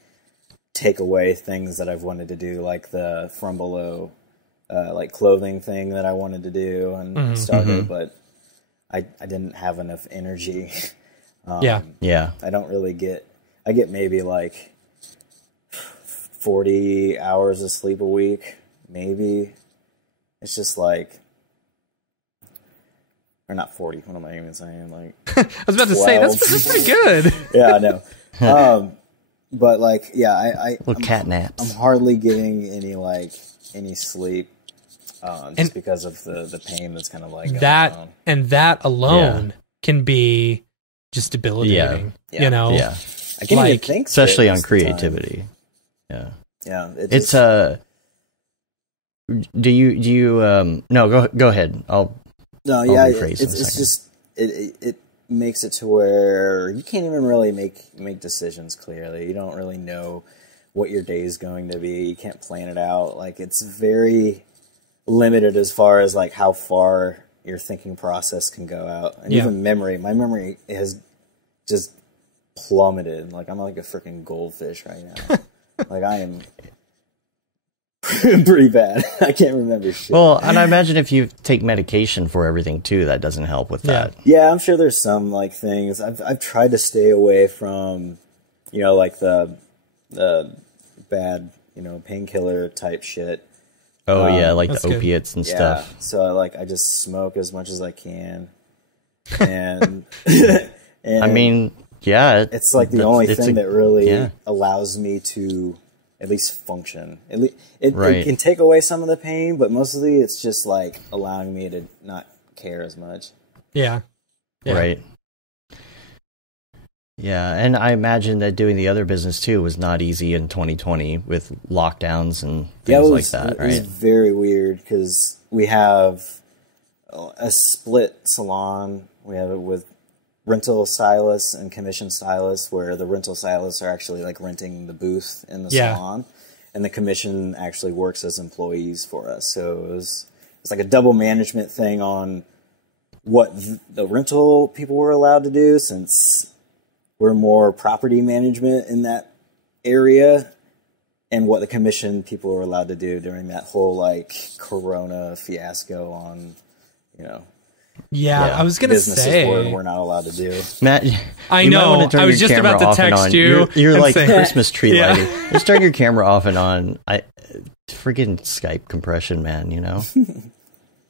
take away things that I've wanted to do, like the From Below like clothing thing that I wanted to do and started, but I didn't have enough energy. I don't really I get maybe like 40 hours of sleep a week, maybe. It's just like, or not 40, what am I even saying? Like, I was about to say, that's pretty good. Yeah, I know. But like, yeah, little cat naps. I'm hardly getting any sleep. Just because of the pain that's kind of like that, and that alone can be just debilitating. You know, I can't even think, especially on creativity. Yeah. It's Do you? No, go ahead. I'll rephrase it's just it makes it to where you can't even really make decisions clearly. You don't really know what your day is going to be. You can't plan it out. Like, it's very limited as far as like how far your thinking process can go out. And even memory. My memory has just plummeted. Like, I'm like a freaking goldfish right now. Like, I am pretty bad. I can't remember shit. Well, and I imagine if you take medication for everything too, that doesn't help with that. Yeah, I'm sure there's some like things. I've tried to stay away from, you know, like the bad, you know, painkiller type shit. Oh yeah, like the opiates and stuff. So I just smoke as much as I can, and I mean, yeah, it's like the only thing that really allows me to at least function. It can take away some of the pain, but mostly it's just like allowing me to not care as much. Yeah. Right. Yeah, and I imagine that doing the other business too was not easy in 2020 with lockdowns and things like that, right? It was very weird because we have a split salon. We have it with rental stylists and commission stylists, where the rental stylists are actually like renting the booth in the salon, and the commission actually works as employees for us. So it's like a double management thing on what the rental people were allowed to do, since we're more property management in that area, and what the commission people were allowed to do during that whole like Corona fiasco on, you know. Yeah, I was gonna say we're not allowed to do. Matt, I know. I was just about to text you. You're like Christmas tree lighting. Just turn your camera off and on. Freaking Skype compression, man. You know.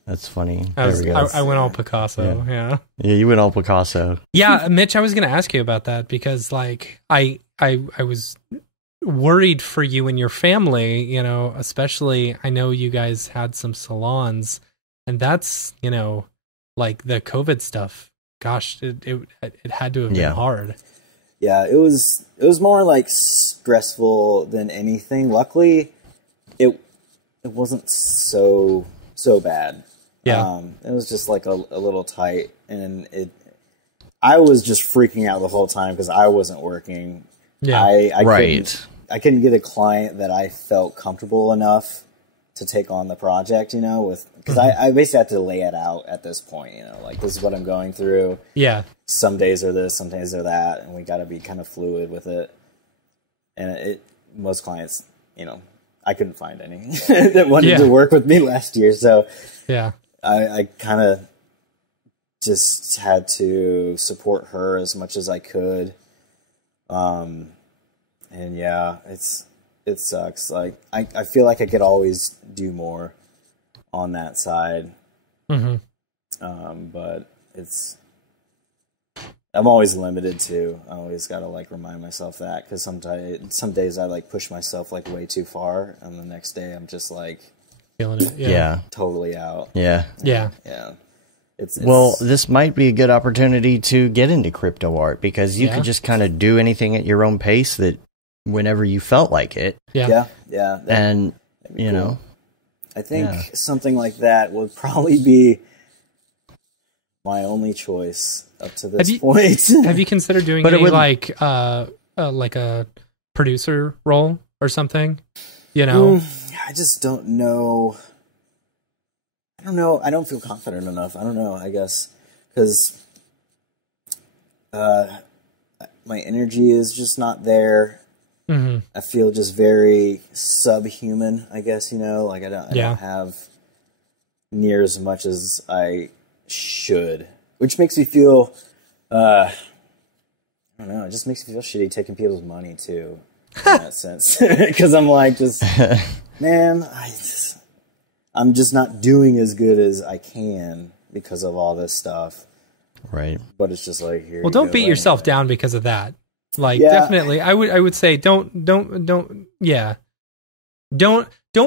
That's funny. I went all Picasso. Yeah, you went all Picasso. Yeah, Mitch, I was going to ask you about that because, like, I was worried for you and your family. You know, especially I know you guys had some salons, and that's, you know, like the COVID stuff. Gosh, it had to have been hard. Yeah, it was more like stressful than anything. Luckily, it wasn't so bad. Yeah, it was just like a little tight, and I was just freaking out the whole time because I wasn't working. Yeah, I couldn't get a client that I felt comfortable enough to take on the project. You know, because I basically had to lay it out at this point. You know, like, this is what I'm going through. Yeah, some days are this, some days are that, and we got to be kind of fluid with it. And most clients, you know, I couldn't find any that wanted to work with me last year, so I kind of just had to support her as much as I could. And yeah, it sucks. Like, I feel like I could always do more on that side. But I'm always limited too. I always got to like remind myself that, because some days I like push myself like way too far, and the next day I'm just like feeling it. Totally out. Yeah. It's well, this might be a good opportunity to get into crypto art, because you could just kind of do anything at your own pace, that whenever you felt like it. And you know, I think something like that would probably be my only choice up to this point. Have you considered doing like a producer role or something? You know, I just don't know. I don't know. I don't feel confident enough. I don't know. I guess because my energy is just not there. I feel just very subhuman, I guess, you know, like I don't have near as much as I should, which makes me feel, I don't know, it just makes me feel shitty taking people's money too, in that sense. Because I'm like, man, I'm just not doing as good as I can because of all this stuff. Right. But it's just like, here. Well, don't beat yourself down because of that. Like, definitely, I would say don't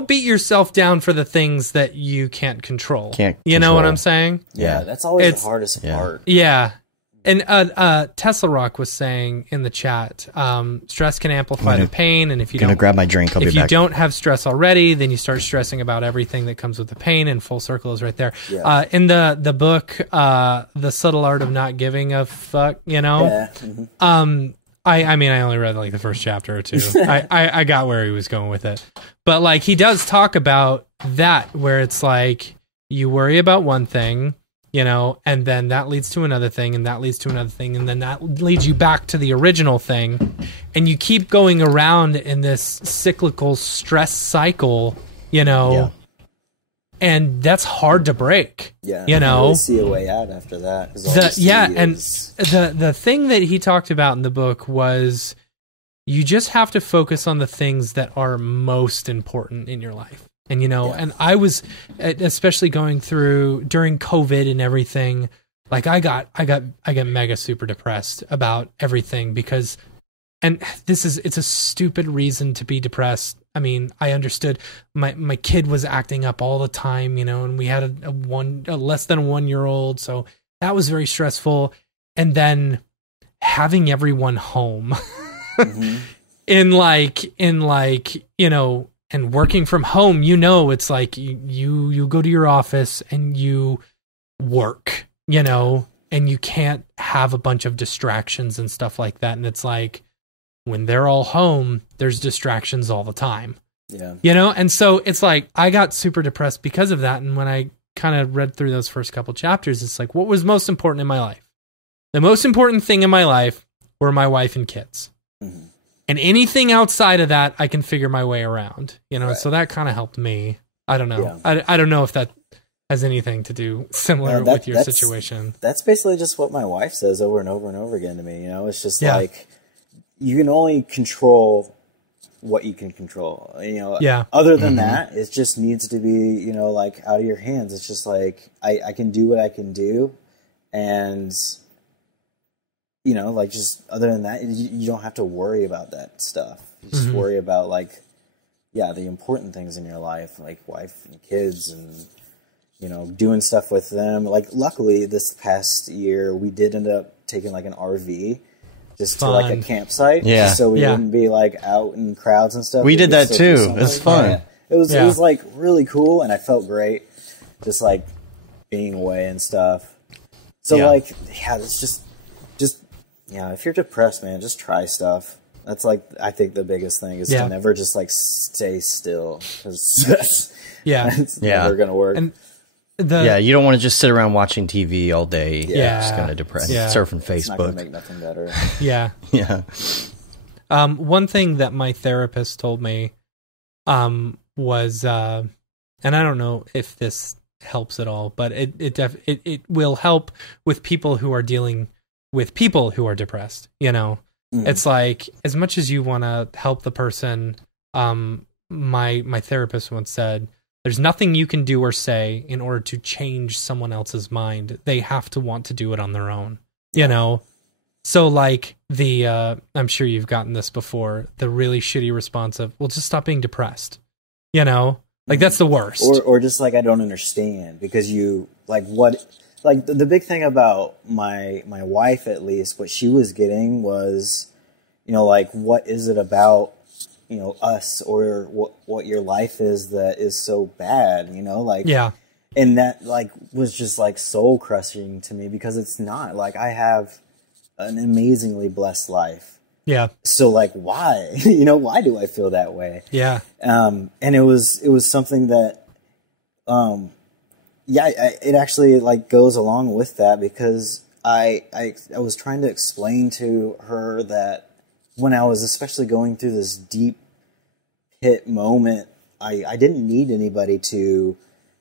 beat yourself down for the things that you can't control. You know what I'm saying? Yeah, that's always the hardest part. Yeah. And Tesla Rock was saying in the chat, stress can amplify the pain, and if you don't grab my drink, I'll be back. If you don't have stress already, then you start stressing about everything that comes with the pain, and Full Circle is right there. Yeah. In the book, The Subtle Art of Not Giving a Fuck, you know? Yeah. Mm-hmm. I mean, I only read like the first chapter or two. I got where he was going with it. But like, he does talk about that, where it's like, you worry about one thing, you know, and then that leads to another thing, and that leads to another thing, and then that leads you back to the original thing. And you keep going around in this cyclical stress cycle, you know, Yeah. and that's hard to break. Yeah, you know, really see a way out after that. 'Cause all you see and is- the thing that he talked about in the book was you just have to focus on the things that are most important in your life. And, you know, and I was, especially going through during COVID and everything, like I got mega super depressed about everything because, and it's a stupid reason to be depressed. I mean, I understood my kid was acting up all the time, you know, and we had a less than 1 year old. So that was very stressful. And then having everyone home mm-hmm. in like, you know, and working from home, you know, it's like you go to your office and you work, you know, and you can't have a bunch of distractions and stuff like that. And it's like, when they're all home, there's distractions all the time. Yeah. You know? And so it's like, I got super depressed because of that. And when I kind of read through those first couple chapters, it's like, what was most important in my life? The most important thing in my life were my wife and kids. Mm-hmm. And anything outside of that, I can figure my way around, you know? Right. So that kind of helped me. I don't know. Yeah. I don't know if that has anything to do similar with your situation. That's basically just what my wife says over and over and over again to me. You know, it's just like, you can only control what you can control, you know. Other than that, it just needs to be, you know, like out of your hands. It's just like, I can do what I can do. And, you know, like just other than that, you don't have to worry about that stuff. You just worry about like, the important things in your life, like wife and kids and, you know, doing stuff with them. Like luckily this past year, we did end up taking like an RV just to like a campsite. Yeah. So we wouldn't be like out in crowds and stuff. We did that too. It was fun. Yeah. It was like really cool. And I felt great just like being away and stuff. So like, it's just, if you're depressed, man, just try stuff. That's like, I think the biggest thing is to never just like stay still, because that's never going to work. And you don't want to just sit around watching TV all day. Yeah. Just kind of depressed. Yeah. Surfing Facebook. It's not going to make nothing better. Yeah. One thing that my therapist told me was, and I don't know if this helps at all, but it will help with people who are dealing with people who are depressed, you know. It's like, as much as you want to help the person, my therapist once said, there's nothing you can do or say in order to change someone else's mind. They have to want to do it on their own, you know? So like I'm sure you've gotten this before, the really shitty response of, well, just stop being depressed, you know? Like that's the worst. Or just like, I don't understand, because you like what, like the big thing about my wife, at least what she was getting was, you know, like, what is it about, you know, us or what your life is that is so bad, you know, like, and that like was just like soul crushing to me, because it's not like, I have an amazingly blessed life. Yeah. So like, why, you know, why do I feel that way? Yeah. And it was something that, it actually like goes along with that, because I was trying to explain to her that when I was especially going through this deep pit moment, I didn't need anybody to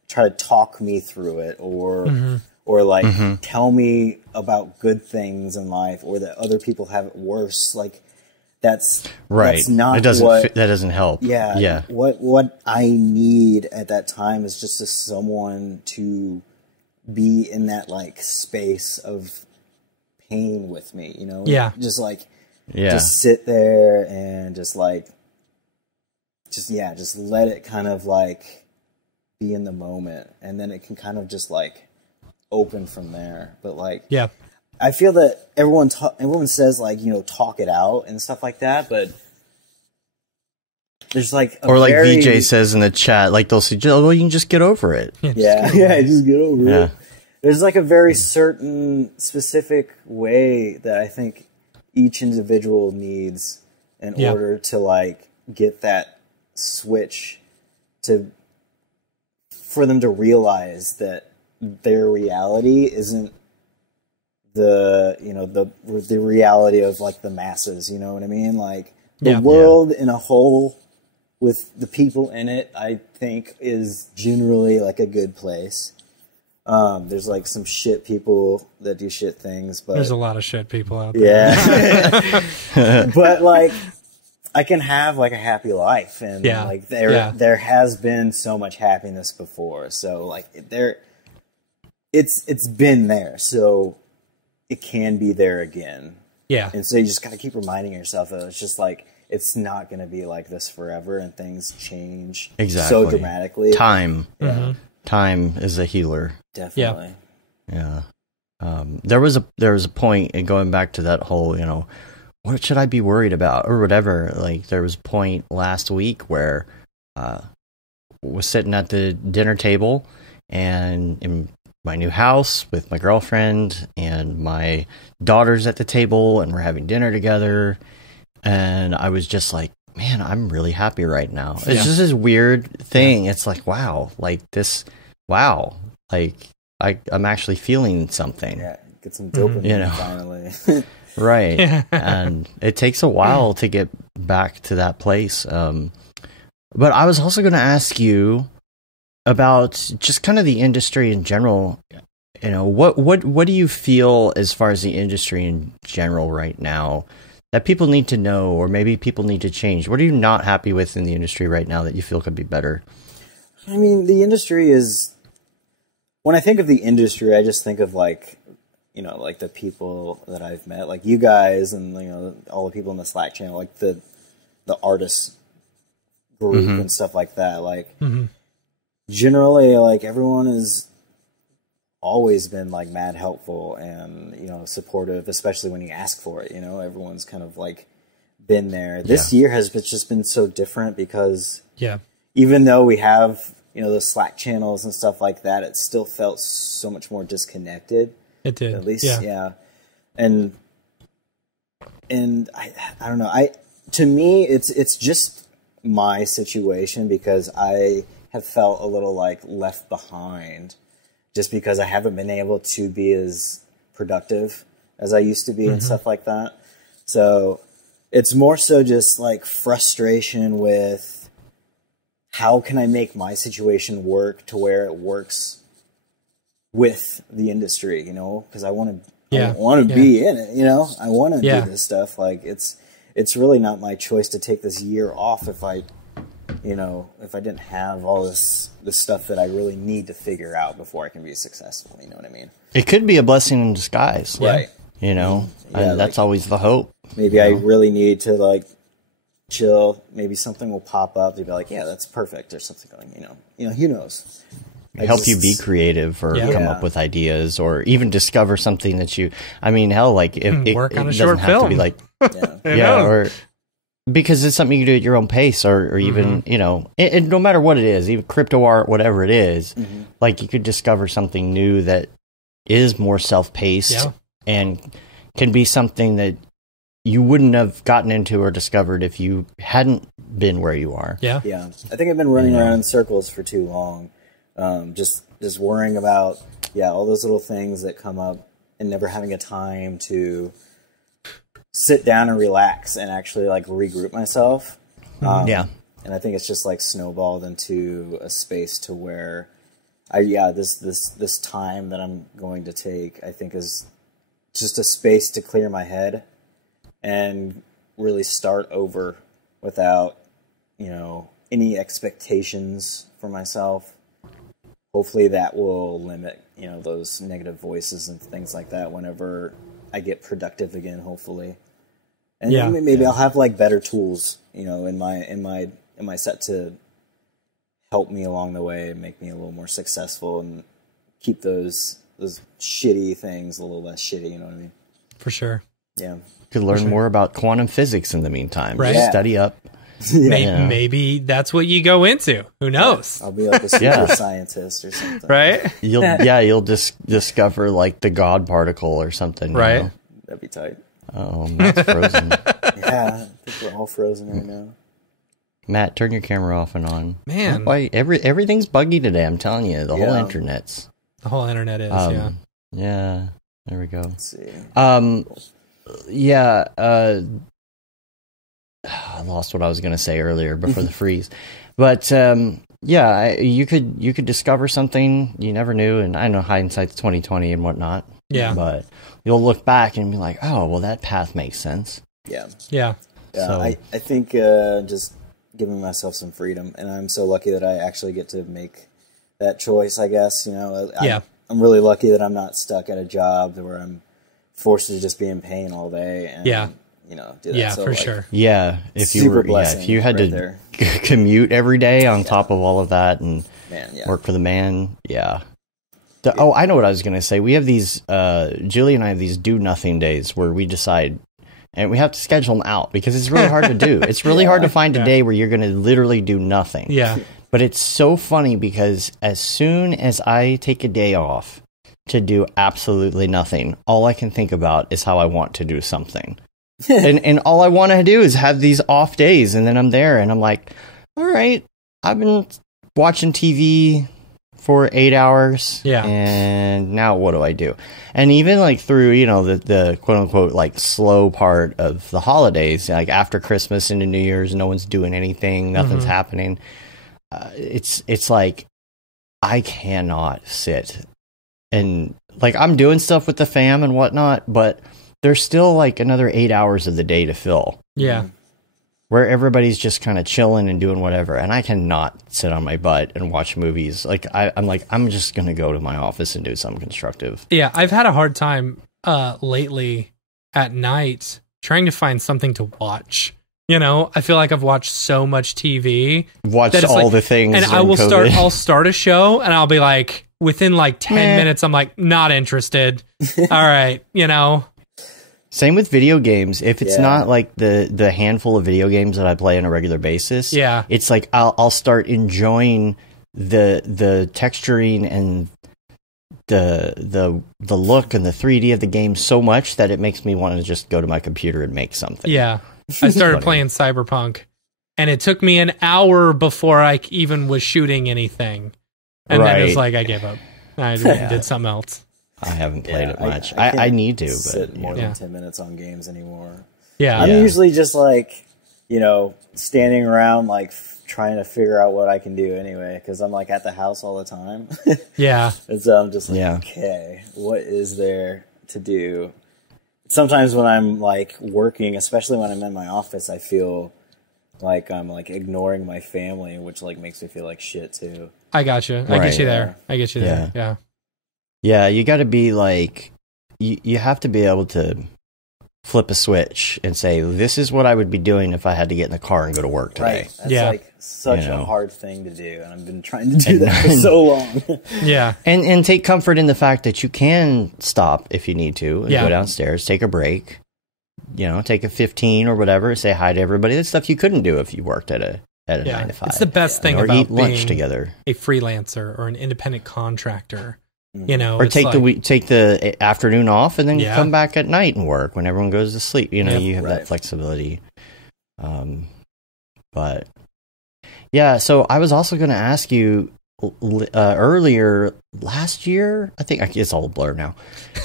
try to talk me through it or like tell me about good things in life, or that other people have it worse. Like that's not that doesn't help. Yeah. What I need at that time is just someone to be in that like space of pain with me, you know? Yeah. Just like, just sit there and just like, just let it kind of like be in the moment, and then it can kind of just like open from there. But like, I feel that everyone says like, you know, talk it out and stuff like that, but there's like or like VJ says in the chat, like they'll say, "Oh, well, you can just get over it." Yeah, just get over it. There's like a very certain specific way that I think each individual needs in order to like get that switch for them to realize that their reality isn't the reality of like the masses, you know what I mean? Like the world in a whole with the people in it, I think is generally like a good place. There's like some shit people that do shit things, but there's a lot of shit people out there. Yeah. But like I can have like a happy life, and like there has been so much happiness before. So like it's been there. So it can be there again. Yeah. And so you just got to keep reminding yourself that it's just like, it's not going to be like this forever, and things change so dramatically. Time. Yeah. Time is a healer. Definitely. Yeah. There was a point, and going back to that whole, you know, what should I be worried about or whatever? Like there was a point last week where was sitting at the dinner table and in my new house with my girlfriend and my daughters at the table, and we're having dinner together, and I was just like, man, I'm really happy right now. It's just this weird thing. It's like, wow, like I'm actually feeling something. Yeah, get some dopamine, you know, finally. Right. And it takes a while to get back to that place. But I was also going to ask you about just kind of the industry in general. You know, what do you feel as far as the industry in general right now that people need to know, or maybe people need to change? What are you not happy with in the industry right now that you feel could be better? I mean, the industry is, when I think of the industry, I just think of like, you know, like the people that I've met, like you guys and, you know, all the people in the Slack channel, like the artists group and stuff like that. Like generally, like everyone has always been like mad helpful and, you know, supportive, especially when you ask for it. You know, everyone's kind of like been there. This year has just been so different because even though we have, you know, the Slack channels and stuff like that, it still felt so much more disconnected. It did. At least, And I don't know. To me, it's just my situation because I have felt a little like left behind, just because I haven't been able to be as productive as I used to be and stuff like that. So it's more so just like frustration with how can I make my situation work to where it works with the industry, you know, because I want to be in it, you know, I want to do this stuff. Like it's really not my choice to take this year off if I didn't have all this stuff that I really need to figure out before I can be successful. You know what I mean? It could be a blessing in disguise, right? You know, that's always the hope. Maybe I really need to like chill. Maybe something will pop up to be like, yeah, that's perfect, or something going. You know, who knows? Help you be creative or come up with ideas, or even discover something that you. I mean, hell, like if work on a it short doesn't have film. to be like, or because it's something you can do at your own pace, or even you know, and no matter what it is, even crypto art, whatever it is, like you could discover something new that is more self-paced and can be something that you wouldn't have gotten into or discovered if you hadn't been where you are. Yeah. I think I've been running around in circles for too long. Just worrying about all those little things that come up and never having a time to sit down and relax and actually like regroup myself. And I think it's just like snowballed into a space to where this time that I'm going to take, I think, is just a space to clear my head and really start over without, you know, any expectations for myself. Hopefully that will limit, you know, those negative voices and things like that whenever I get productive again, hopefully. And maybe I'll have like better tools, you know, in my set to help me along the way and make me a little more successful and keep those those shitty things a little less shitty. You know what I mean? For sure. Yeah. Could learn more about quantum physics in the meantime. Right. Just study up. Maybe that's what you go into. Who knows? I'll be like a super scientist or something. Right? You'll discover like the God particle or something. Right. You know? That'd be tight. Oh, Matt's frozen. Yeah, I think we're all frozen right now. Matt, turn your camera off and on. Man. Why everything's buggy today, I'm telling you. The whole internet's. The whole internet is, Yeah. There we go. Let's see. I lost what I was going to say earlier before the freeze. But you could discover something you never knew, and I know hindsight's 20/20 and whatnot. Yeah. But you'll look back and be like, "Oh, well that path makes sense." Yeah. Yeah. So, I think just giving myself some freedom, and I'm so lucky that I actually get to make that choice, I guess, you know. I'm really lucky that I'm not stuck at a job where I'm forced to just be in pain all day and you know, do that. Yeah, so, for like, sure. Yeah, if you had to commute every day on top of all of that and work for the man, Oh, I know what I was going to say. We have these, Julie and I have these do nothing days where we decide, and we have to schedule them out because it's really hard to do. It's really hard to find a day where you're going to literally do nothing. Yeah. But it's so funny because as soon as I take a day off to do absolutely nothing, all I can think about is how I want to do something. and all I want to do is have these off days, and then I'm there and I'm like, all right, I've been watching TV for 8 hours, and now what do I do? And even like through, you know, the quote unquote like slow part of the holidays, like after Christmas into New Year's, no one's doing anything, nothing's happening. It's like I cannot sit and like I'm doing stuff with the fam and whatnot, but there's still like another 8 hours of the day to fill. Yeah. Where everybody's just kind of chilling and doing whatever. And I cannot sit on my butt and watch movies. Like I'm just going to go to my office and do something constructive. Yeah. I've had a hard time lately at night trying to find something to watch. You know, I feel like I've watched so much TV. Watched all the things. And I'll start a show and I'll be like, within like 10 minutes, I'm like, not interested. All right. You know. Same with video games. If it's not like the handful of video games that I play on a regular basis, it's like I'll start enjoying the texturing and the look and the 3D of the game so much that it makes me want to just go to my computer and make something. Yeah. I started playing Cyberpunk, and it took me an hour before I even was shooting anything. And then it was like I gave up. I did something else. I haven't played it much. I need to, but sit more than 10 minutes on games anymore. Yeah, I'm usually just like, you know, standing around like trying to figure out what I can do anyway, because I'm like at the house all the time. And so I'm just like, okay, what is there to do? Sometimes when I'm like working, especially when I'm in my office, I feel like I'm like ignoring my family, which like makes me feel like shit too. I got you. I get you there. I get you there. Yeah. Yeah, you got to be like, you have to be able to flip a switch and say, this is what I would be doing if I had to get in the car and go to work today. Right. That's like such a hard thing to do, and I've been trying to do that for so long. And take comfort in the fact that you can stop if you need to and go downstairs, take a break, you know, take a 15 or whatever, say hi to everybody. That's stuff you couldn't do if you worked at a 9 to 5. It's the best thing or about eat lunch being together. A freelancer or an independent contractor. You know, or take the afternoon off and then come back at night and work when everyone goes to sleep. You know, you have that flexibility. But yeah, so I was also going to ask you earlier last year. I think it's all a blur now.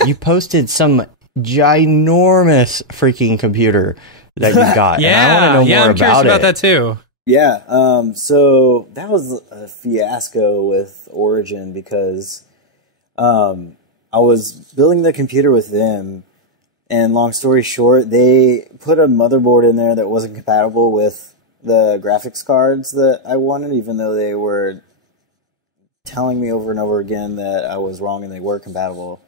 You posted some ginormous freaking computer that you got. And I want to know more I'm curious about that too. Yeah, so that was a fiasco with Origin because I was building the computer with them, and long story short, they put a motherboard in there that wasn't compatible with the graphics cards that I wanted, even though they were telling me over and over again that I was wrong and they were compatible.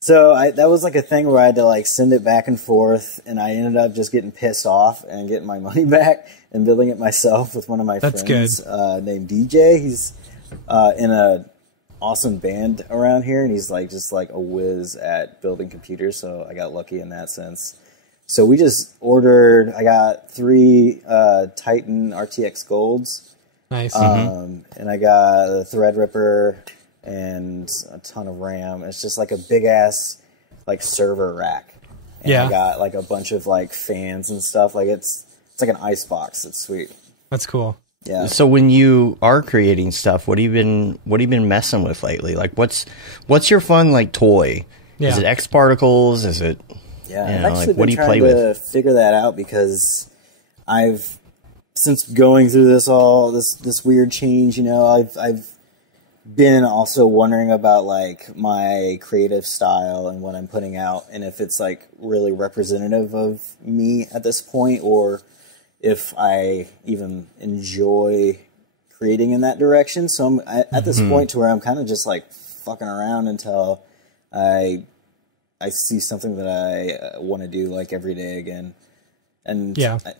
So that was like a thing where I had to like send it back and forth, and I ended up just getting pissed off and getting my money back and building it myself with one of my friends named DJ. He's in a awesome band around here, and he's like just like a whiz at building computers, so I got lucky in that sense. So we just ordered, I got 3 Titan RTX Golds. Nice. And I got a Threadripper and a ton of RAM. It's just like a big ass like server rack. And I got like a bunch of like fans and stuff. Like it's like an ice box. It's sweet. That's cool. Yeah. So when you are creating stuff, what have you been messing with lately? Like what's your fun like toy? Yeah. Is it X particles? Is it I've actually been trying to figure that out because I've since going through this weird change, you know, I've been also wondering about like my creative style and what I'm putting out, and if it's like really representative of me at this point, or if I even enjoy creating in that direction. So I'm at this point to where I'm kind of just like fucking around until I see something that I want to do like every day again. And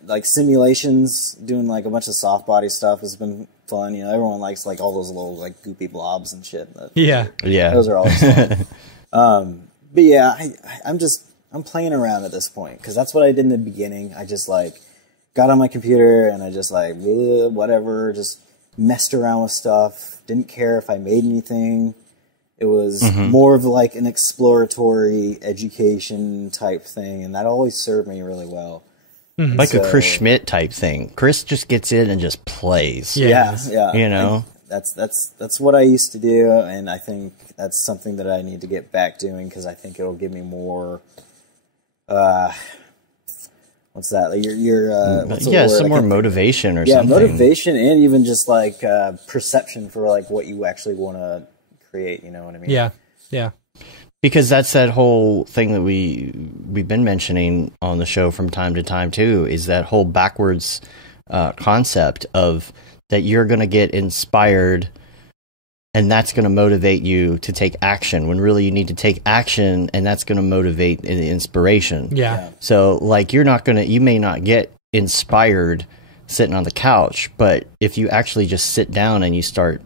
like simulations, doing like a bunch of soft body stuff has been fun. You know, everyone likes like all those little like goopy blobs and shit. Yeah. Those are always fun. But yeah, I'm playing around at this point because that's what I did in the beginning. I just like got on my computer and I just like whatever, just messed around with stuff. Didn't care if I made anything. It was more of like an exploratory education type thing, and that always served me really well. Like a Chris Schmidt type thing. Chris just gets in and just plays. Yeah. You know, that's what I used to do, and I think that's something that I need to get back doing because I think it'll give me more. What's that? Like some more motivation or something. Yeah, motivation, and even just like perception for like what you actually want to create. You know what I mean? Yeah. Because that's that whole thing that we've been mentioning on the show from time to time too, is that whole backwards concept of that you're going to get inspired and that's going to motivate you to take action when really you need to take action, and that's going to motivate the inspiration. Yeah. So like you may not get inspired sitting on the couch, but if you actually just sit down and you start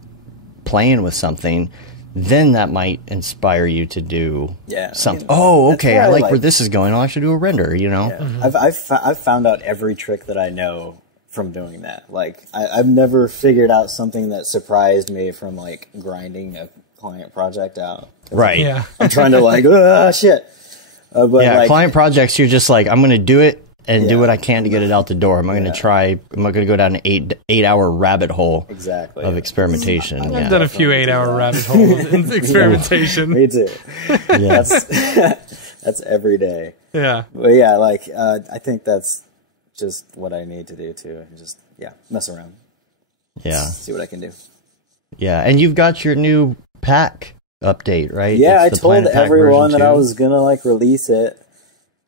playing with something, then that might inspire you to do something. Okay, I like where this is going. I'll actually do a render, you know? Yeah. I've found out every trick that I know from doing that. Like, I've never figured out something that surprised me from, like, grinding a client project out. Right. Yeah. I'm trying to, like, shit. But like, client projects, you're just like, I'm going to do it and do what I can to get it out the door. I'm not going to go down an 8-hour rabbit hole of experimentation. I've done a few 8-hour rabbit holes in experimentation. Me too. That's every day. Yeah. But yeah, like, I think that's just what I need to do too. Just, mess around. Yeah. See what I can do. Yeah. And you've got your new pack update, right? Yeah, I told everyone that I was going to like release it.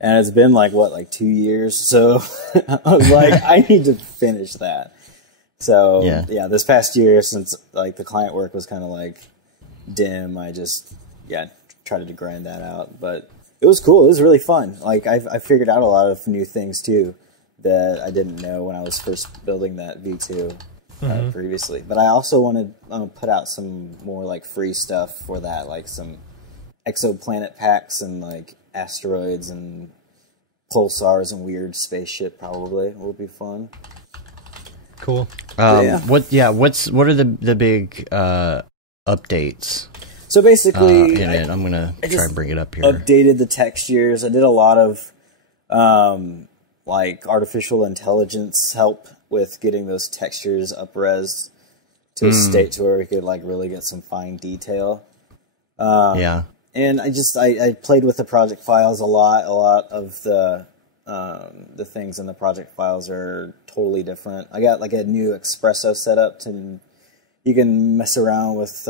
And it's been like 2 years, so I was like, I need to finish that. So this past year, since like the client work was kind of like dim, I just tried to grind that out. But it was cool. It was really fun. Like I figured out a lot of new things too that I didn't know when I was first building that V2 previously. But I also wanted to put out some more like free stuff for that, like some exoplanet packs and like asteroids and pulsars and weird spaceship probably will be fun. Cool. What are the big updates? So basically, I'm gonna try and bring it up here. Updated the textures. I did a lot of like artificial intelligence help with getting those textures up-res to a state to where we could like really get some fine detail. And I played with the project files a lot. A lot of the things in the project files are totally different. I got like a new espresso setup you can mess around with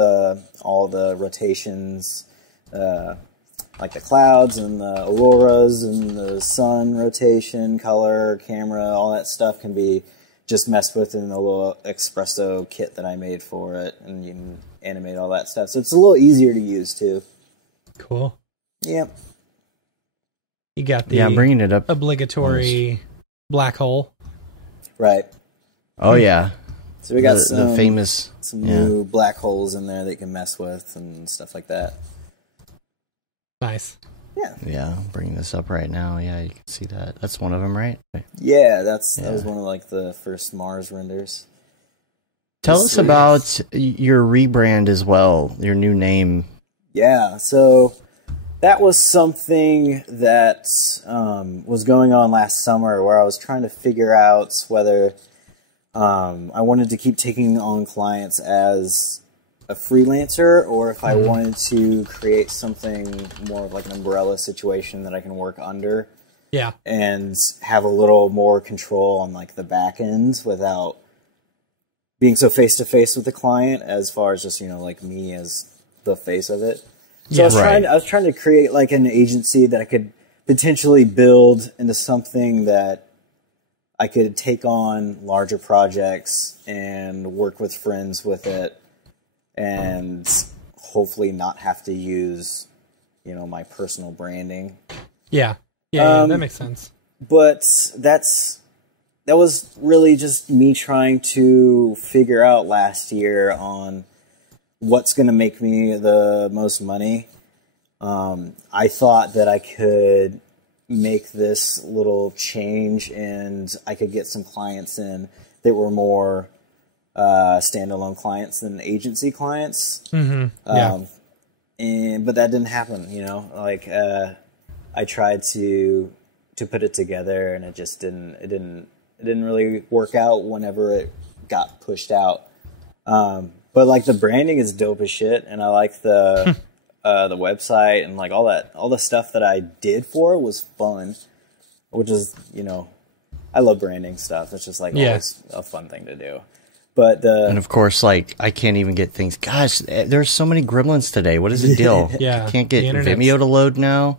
all the rotations, like the clouds and the auroras and the sun rotation, color, camera, all that stuff can be just messed with in a little espresso kit that I made for it, and you can animate all that stuff. So it's a little easier to use too. Cool. Yep. You got the I'm bringing it up. Obligatory black hole. Right. Oh yeah. So we got the famous new black holes in there that you can mess with and stuff like that. Nice. Yeah. Yeah, I'm bringing this up right now. Yeah, you can see that. That's one of them, right? Yeah, that was one of like the first Mars renders. Tell us about your rebrand as well, your new name. Yeah, so that was something that was going on last summer where I was trying to figure out whether I wanted to keep taking on clients as a freelancer or if I wanted to create something more of like an umbrella situation that I can work under. Yeah. And have a little more control on like the back end without being so face to face with the client as far as just, like me as the face of it. So I was trying to create like an agency that I could potentially build into something that I could take on larger projects and work with friends with it and hopefully not have to use, my personal branding. Yeah. Yeah, that makes sense. But that was really just me trying to figure out last year on what's going to make me the most money. I thought that I could make this little change and I could get some clients in that were more standalone clients than agency clients. Mm-hmm. Yeah. But that didn't happen, I tried to put it together and it just didn't really work out whenever it got pushed out. But like the branding is dope as shit, and I like the website and like all the stuff that I did for it was fun, which is I love branding stuff. It's just like always a fun thing to do. But and of course, like I can't even get things. Gosh, there's so many gremlins today. What is the deal? Yeah, I can't get Vimeo to load now.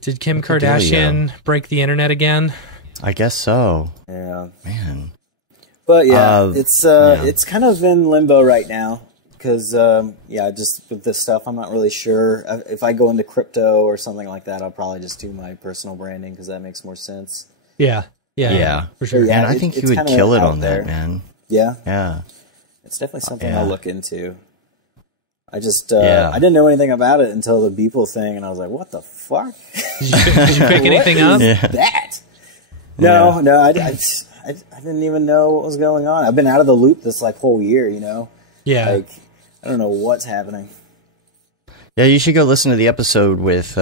Did Kim Kardashian break the internet again? I guess so. Yeah, man. But it's kind of in limbo right now because just with this stuff, I'm not really sure if I go into crypto or something like that. I'll probably just do my personal branding because that makes more sense. Yeah, for sure. And I think you would kill it on that, man. Yeah, it's definitely something I'll look into. I just I didn't know anything about it until the Beeple thing, and I was like, "What the fuck?" Did you pick anything up? That? No, I didn't even know what was going on. I've been out of the loop this like whole year, Yeah. Like I don't know what's happening. Yeah, you should go listen to the episode with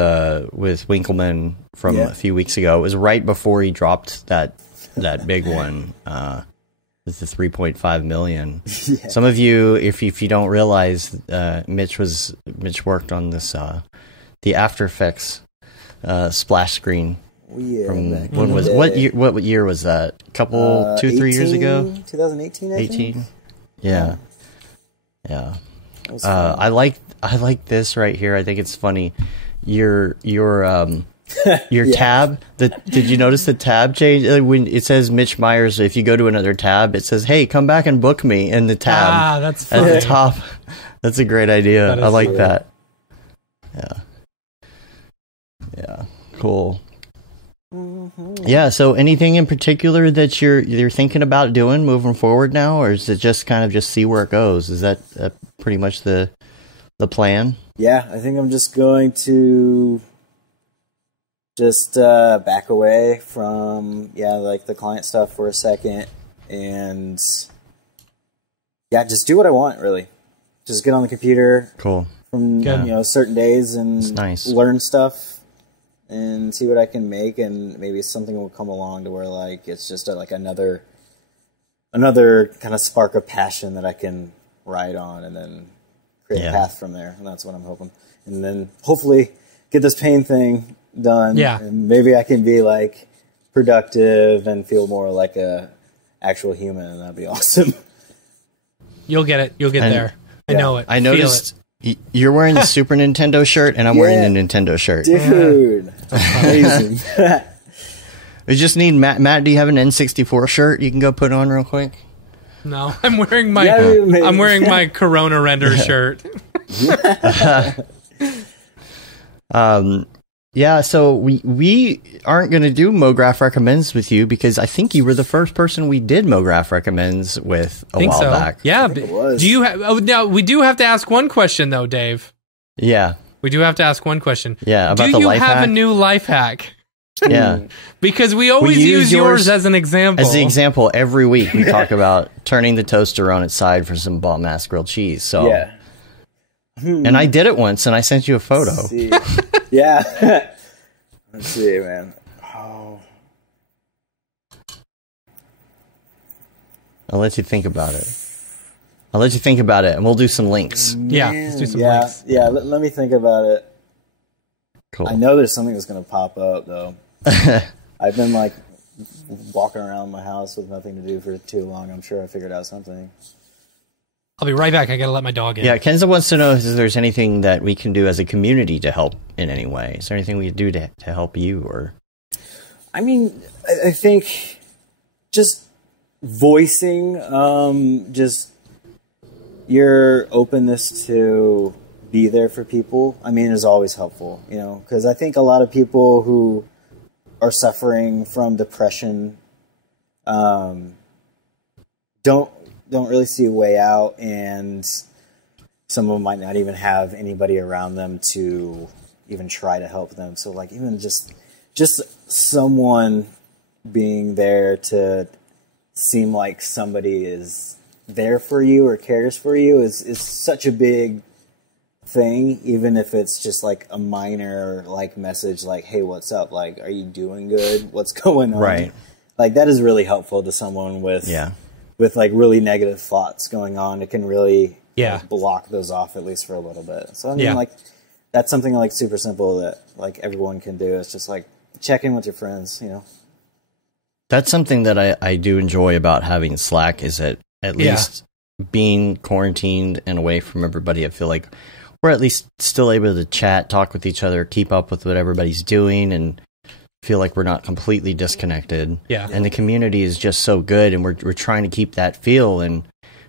Winkleman from a few weeks ago. It was right before he dropped that big one. With the 3.5 million. Yeah. Some of you, if you don't realize, Mitch worked on this the After Effects splash screen. From what year was that? 3 years ago? 2018, I think. Yeah. I like this right here. I think it's funny. Your tab. Did you notice the tab change when it says Mitch Myers? If you go to another tab, it says, "Hey, come back and book me." In the tab that's funny. at the top. That's a great idea. I like that. Yeah. Cool. Mm-hmm. Yeah. So, anything in particular that you're thinking about doing moving forward now, or is it just kind of just see where it goes? Is that pretty much the plan? Yeah, I think I'm just going to. Just back away from like the client stuff for a second, and just do what I want. Really, just get on the computer. Cool. From certain days and learn stuff and see what I can make, and maybe something will come along to where like it's just like another kind of spark of passion that I can ride on, and then create a path from there. And that's what I'm hoping, and then hopefully get this pain thing done, and maybe I can be like productive and feel more like a actual human, and that'd be awesome. You'll get it. You'll get there. I know it. I noticed you're wearing the Super Nintendo shirt, and I'm wearing the Nintendo shirt. Dude, amazing. We just need Matt, do you have an N64 shirt you can go put on real quick? No, I'm wearing my Corona render shirt. Yeah, so we aren't going to do Mograph Recommends with you because I think you were the first person we did Mograph Recommends with a while back. Yeah, do you now we do have to ask one question though, Dave. Yeah. We do have to ask one question. Yeah, about do the life hack. Do you have a new life hack? Yeah. Because we always use yours as an example. As the example every week we talk about turning the toaster on its side for some bomb-ass grilled cheese. So yeah. And I did it once and I sent you a photo. Let's see. Yeah. Let's see, man. Oh. I'll let you think about it. And we'll do some links. Yeah, let's do some links. Yeah, let me think about it. Cool. I know there's something that's going to pop up, though. I've been, like, walking around my house with nothing to do for too long. I'm sure I figured out something. I'll be right back. I got to let my dog in. Yeah, Kenza wants to know if there's anything that we can do as a community to help in any way. Is there anything we can do to help you? Or, I mean, I think just voicing just your openness to be there for people, I mean, is always helpful, you know, because I think a lot of people who are suffering from depression don't really see a way out, and some of them might not even have anybody around them to even try to help them. So, like, even just someone being there to seem like somebody is there for you or cares for you is such a big thing, even if it's just like a minor like message like, hey, what's up? Like, are you doing good? What's going on? right. Like, that is really helpful to someone with like really negative thoughts going on. It can really block those off, at least for a little bit. So I mean, like, that's something like super simple that like everyone can do. It's just like check in with your friends, you know. That's something that I do enjoy about having Slack is that at least being quarantined and away from everybody, I feel like we're at least still able to chat, talk with each other, keep up with what everybody's doing, and feel like we're not completely disconnected. Yeah. And the community is just so good, and we're trying to keep that feel, and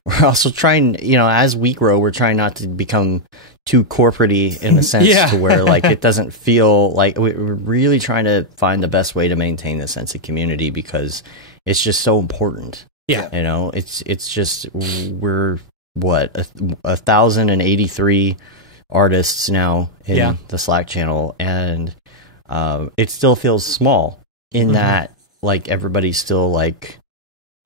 we're also trying, you know, as we grow, we're trying not to become too corporate-y in the sense to where, like, it doesn't feel like we're really trying to find the best way to maintain the sense of community because it's just so important. Yeah. You know, it's just, we're, what, 1,083 artists now in the Slack channel, and it still feels small in that, like, everybody's still, like,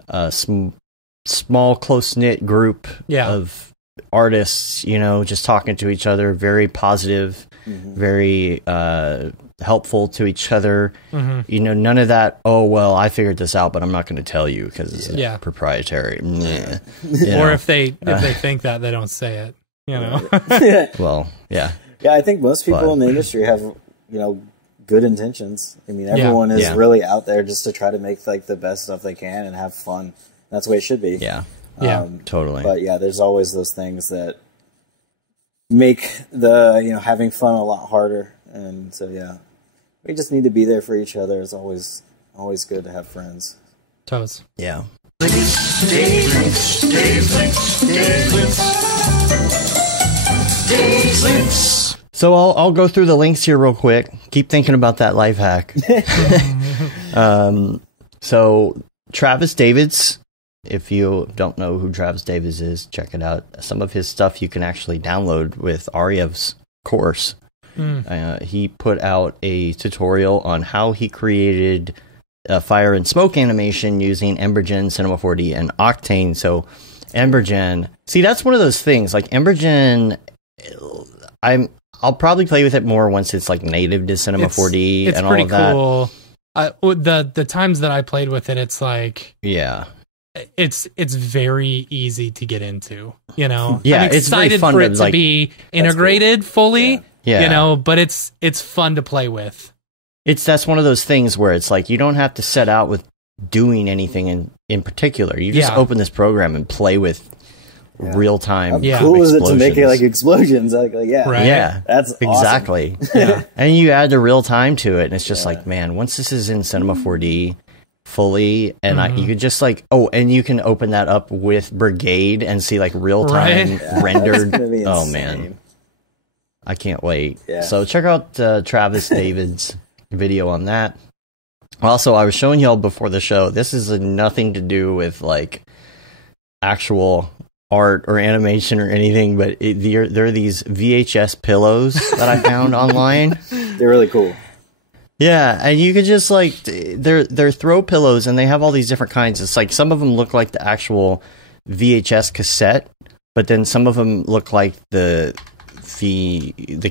a small, close-knit group of artists, you know, just talking to each other, very positive, very helpful to each other. You know, none of that, oh, well, I figured this out, but I'm not going to tell you because it's proprietary. You know? Or if they think that, they don't say it, you know. Well, yeah. Yeah, I think most people in the industry have, you know, good intentions. I mean, everyone is really out there just to try to make, like, the best stuff they can and have fun. That's the way it should be. Yeah. Totally. But yeah, there's always those things that make the, you know, having fun a lot harder. And so, yeah, we just need to be there for each other. It's always good to have friends. Toes. Yeah. So I'll go through the links here real quick. Keep thinking about that life hack. So Travis Davids, if you don't know who Travis Davids is, check it out. Some of his stuff you can actually download with Aryev's course. He put out a tutorial on how he created a fire and smoke animation using Embergen, Cinema 4D, and Octane. So Embergen, see, that's one of those things. Like Embergen, I'll probably play with it more once it's like native to Cinema 4D and all of that. It's pretty cool. The times that I played with it, it's like it's very easy to get into, you know. I'm excited for it to be integrated fully, you know, but it's fun to play with. That's one of those things where it's like you don't have to set out with doing anything in particular. You just open this program and play with real time. How cool is it to make it like explosions? Like that's exactly. Awesome. And you add the real time to it, and it's just like, man, once this is in Cinema 4D fully, and you could just like, and you can open that up with Brigade and see like real time rendered. Oh man, I can't wait. Yeah. So check out Travis David's video on that. Also, I was showing y'all before the show, this is nothing to do with like actual art or animation or anything, but there are these VHS pillows that I found online. They're really cool. Yeah, and you could just like they're throw pillows, and they have all these different kinds. It's like some of them look like the actual VHS cassette, but then some of them look like the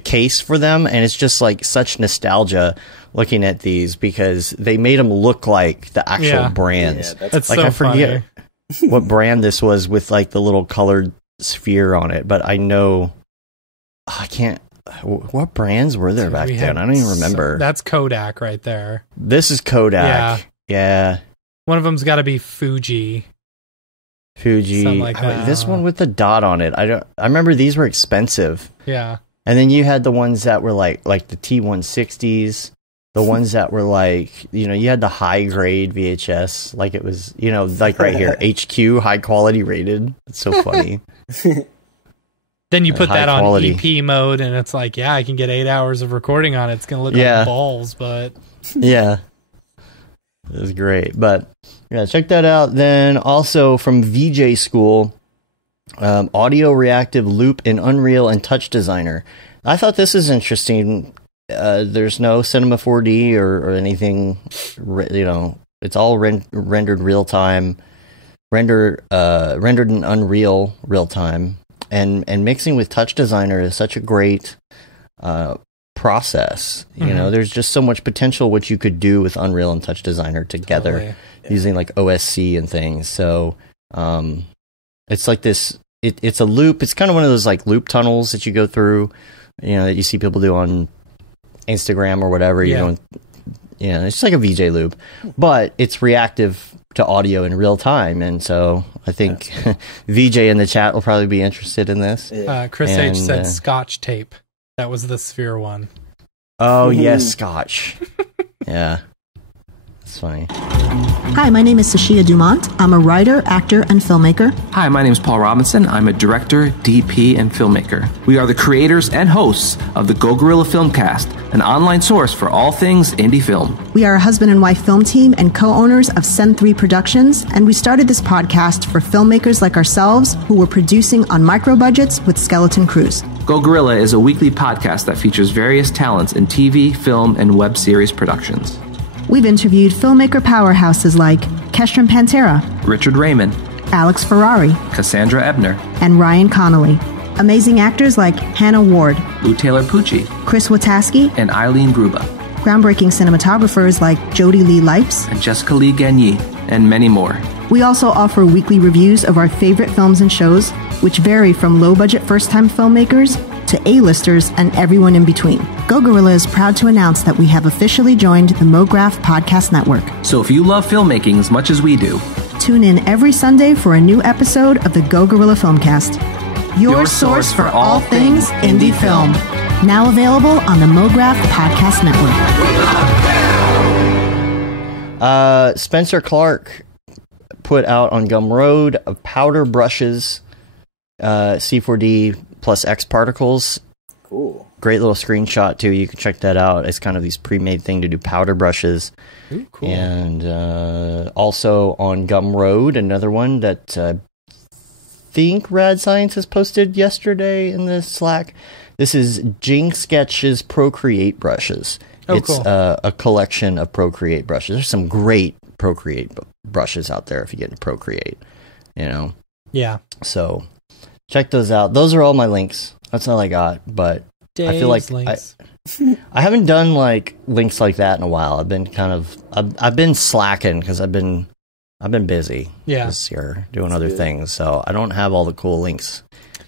case for them, and it's just like such nostalgia looking at these because they made them look like the actual brands. Yeah, that's like so I forget funny. what brand this was with like the little colored sphere on it, but I know I can't. What brands were there back then? I don't even remember. That's Kodak right there. This is Kodak. Yeah. One of them's got to be Fuji. Something like that. This one with the dot on it. I remember these were expensive. Yeah. And then you had the ones that were like the T160s, the ones that were like, you know, you had the high grade VHS, like it was, you know, like right here, HQ, high quality rated. It's so funny. Then you put that on quality. EP mode, and it's like, yeah, I can get 8 hours of recording on it. It's going to look like balls, but... Yeah. It was great. But, yeah, check that out. Then also from VJ School, Audio Reactive Loop in Unreal and Touch Designer. I thought this is interesting. There's no Cinema 4D or anything, you know, it's all rendered real-time, rendered in Unreal real-time. And mixing with Touch Designer is such a great process. You know, there's just so much potential what you could do with Unreal and Touch Designer together using like OSC and things. So it's like this. It's a loop. It's kind of one of those like loop tunnels that you go through. You know, that you see people do on Instagram or whatever. You know, it's just like a VJ loop, but it's reactive to audio in real time, and so I think VJ in the chat will probably be interested in this. Chris H said Scotch tape. That was the Sphere one. Oh yes, Scotch. Yeah, that's funny. Hi, my name is Sashia Dumont. I'm a writer, actor, and filmmaker. Hi, my name is Paul Robinson. I'm a director, DP, and filmmaker. We are the creators and hosts of the Go Gorilla Filmcast, an online source for all things indie film. We are a husband and wife film team and co-owners of Send 3 Productions, and we started this podcast for filmmakers like ourselves who were producing on micro budgets with skeleton crews. Go Gorilla is a weekly podcast that features various talents in TV, film, and web series productions. We've interviewed filmmaker powerhouses like Kestrin Pantera, Richard Raymond, Alex Ferrari, Cassandra Ebner, and Ryan Connolly. Amazing actors like Hannah Ward, Lou Taylor Pucci, Chris Wataski, and Eileen Gruba. Groundbreaking cinematographers like Jody Lee Lipes, and Jessica Lee Gagné, and many more. We also offer weekly reviews of our favorite films and shows, which vary from low-budget first-time filmmakers to A-listers and everyone in between. Go Gorilla is proud to announce that we have officially joined the Mograph Podcast Network. So if you love filmmaking as much as we do, tune in every Sunday for a new episode of the Go Gorilla Filmcast. Your source for all things indie film. Now available on the Mograph Podcast Network. Spencer Clark put out on Gumroad of powder brushes, C4D plus X particles. Cool. Great little screenshot too. You can check that out. It's kind of these pre-made thing to do powder brushes. Ooh, cool. And also on Gumroad, another one that I think Rad Science has posted yesterday in the Slack. This is Jing Sketch's Procreate brushes. It's cool. A collection of Procreate brushes. There's some great Procreate brushes out there if you get into Procreate, you know. Yeah. So check those out. Those are all my links. That's all I got. But I feel like I haven't done like links like that in a while. I've been I've been slacking because I've been busy this year doing other things. So I don't have all the cool links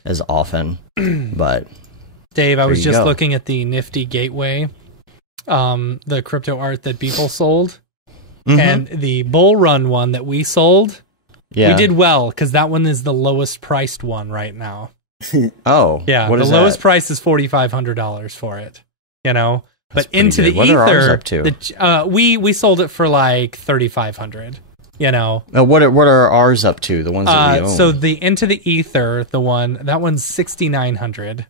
as often. But Dave, I was just looking at the Nifty Gateway, the crypto art that Beeple sold, and the Bull Run one that we sold. Yeah. We did well because that one is the lowest priced one right now. Oh, yeah. What the is lowest that? price is $4,500 for it. You know, That's but into good. the What ether, are ours up to? we sold it for like $3,500. You know, what are ours up to? The ones that we own. So the into the ether, that one's $6,900.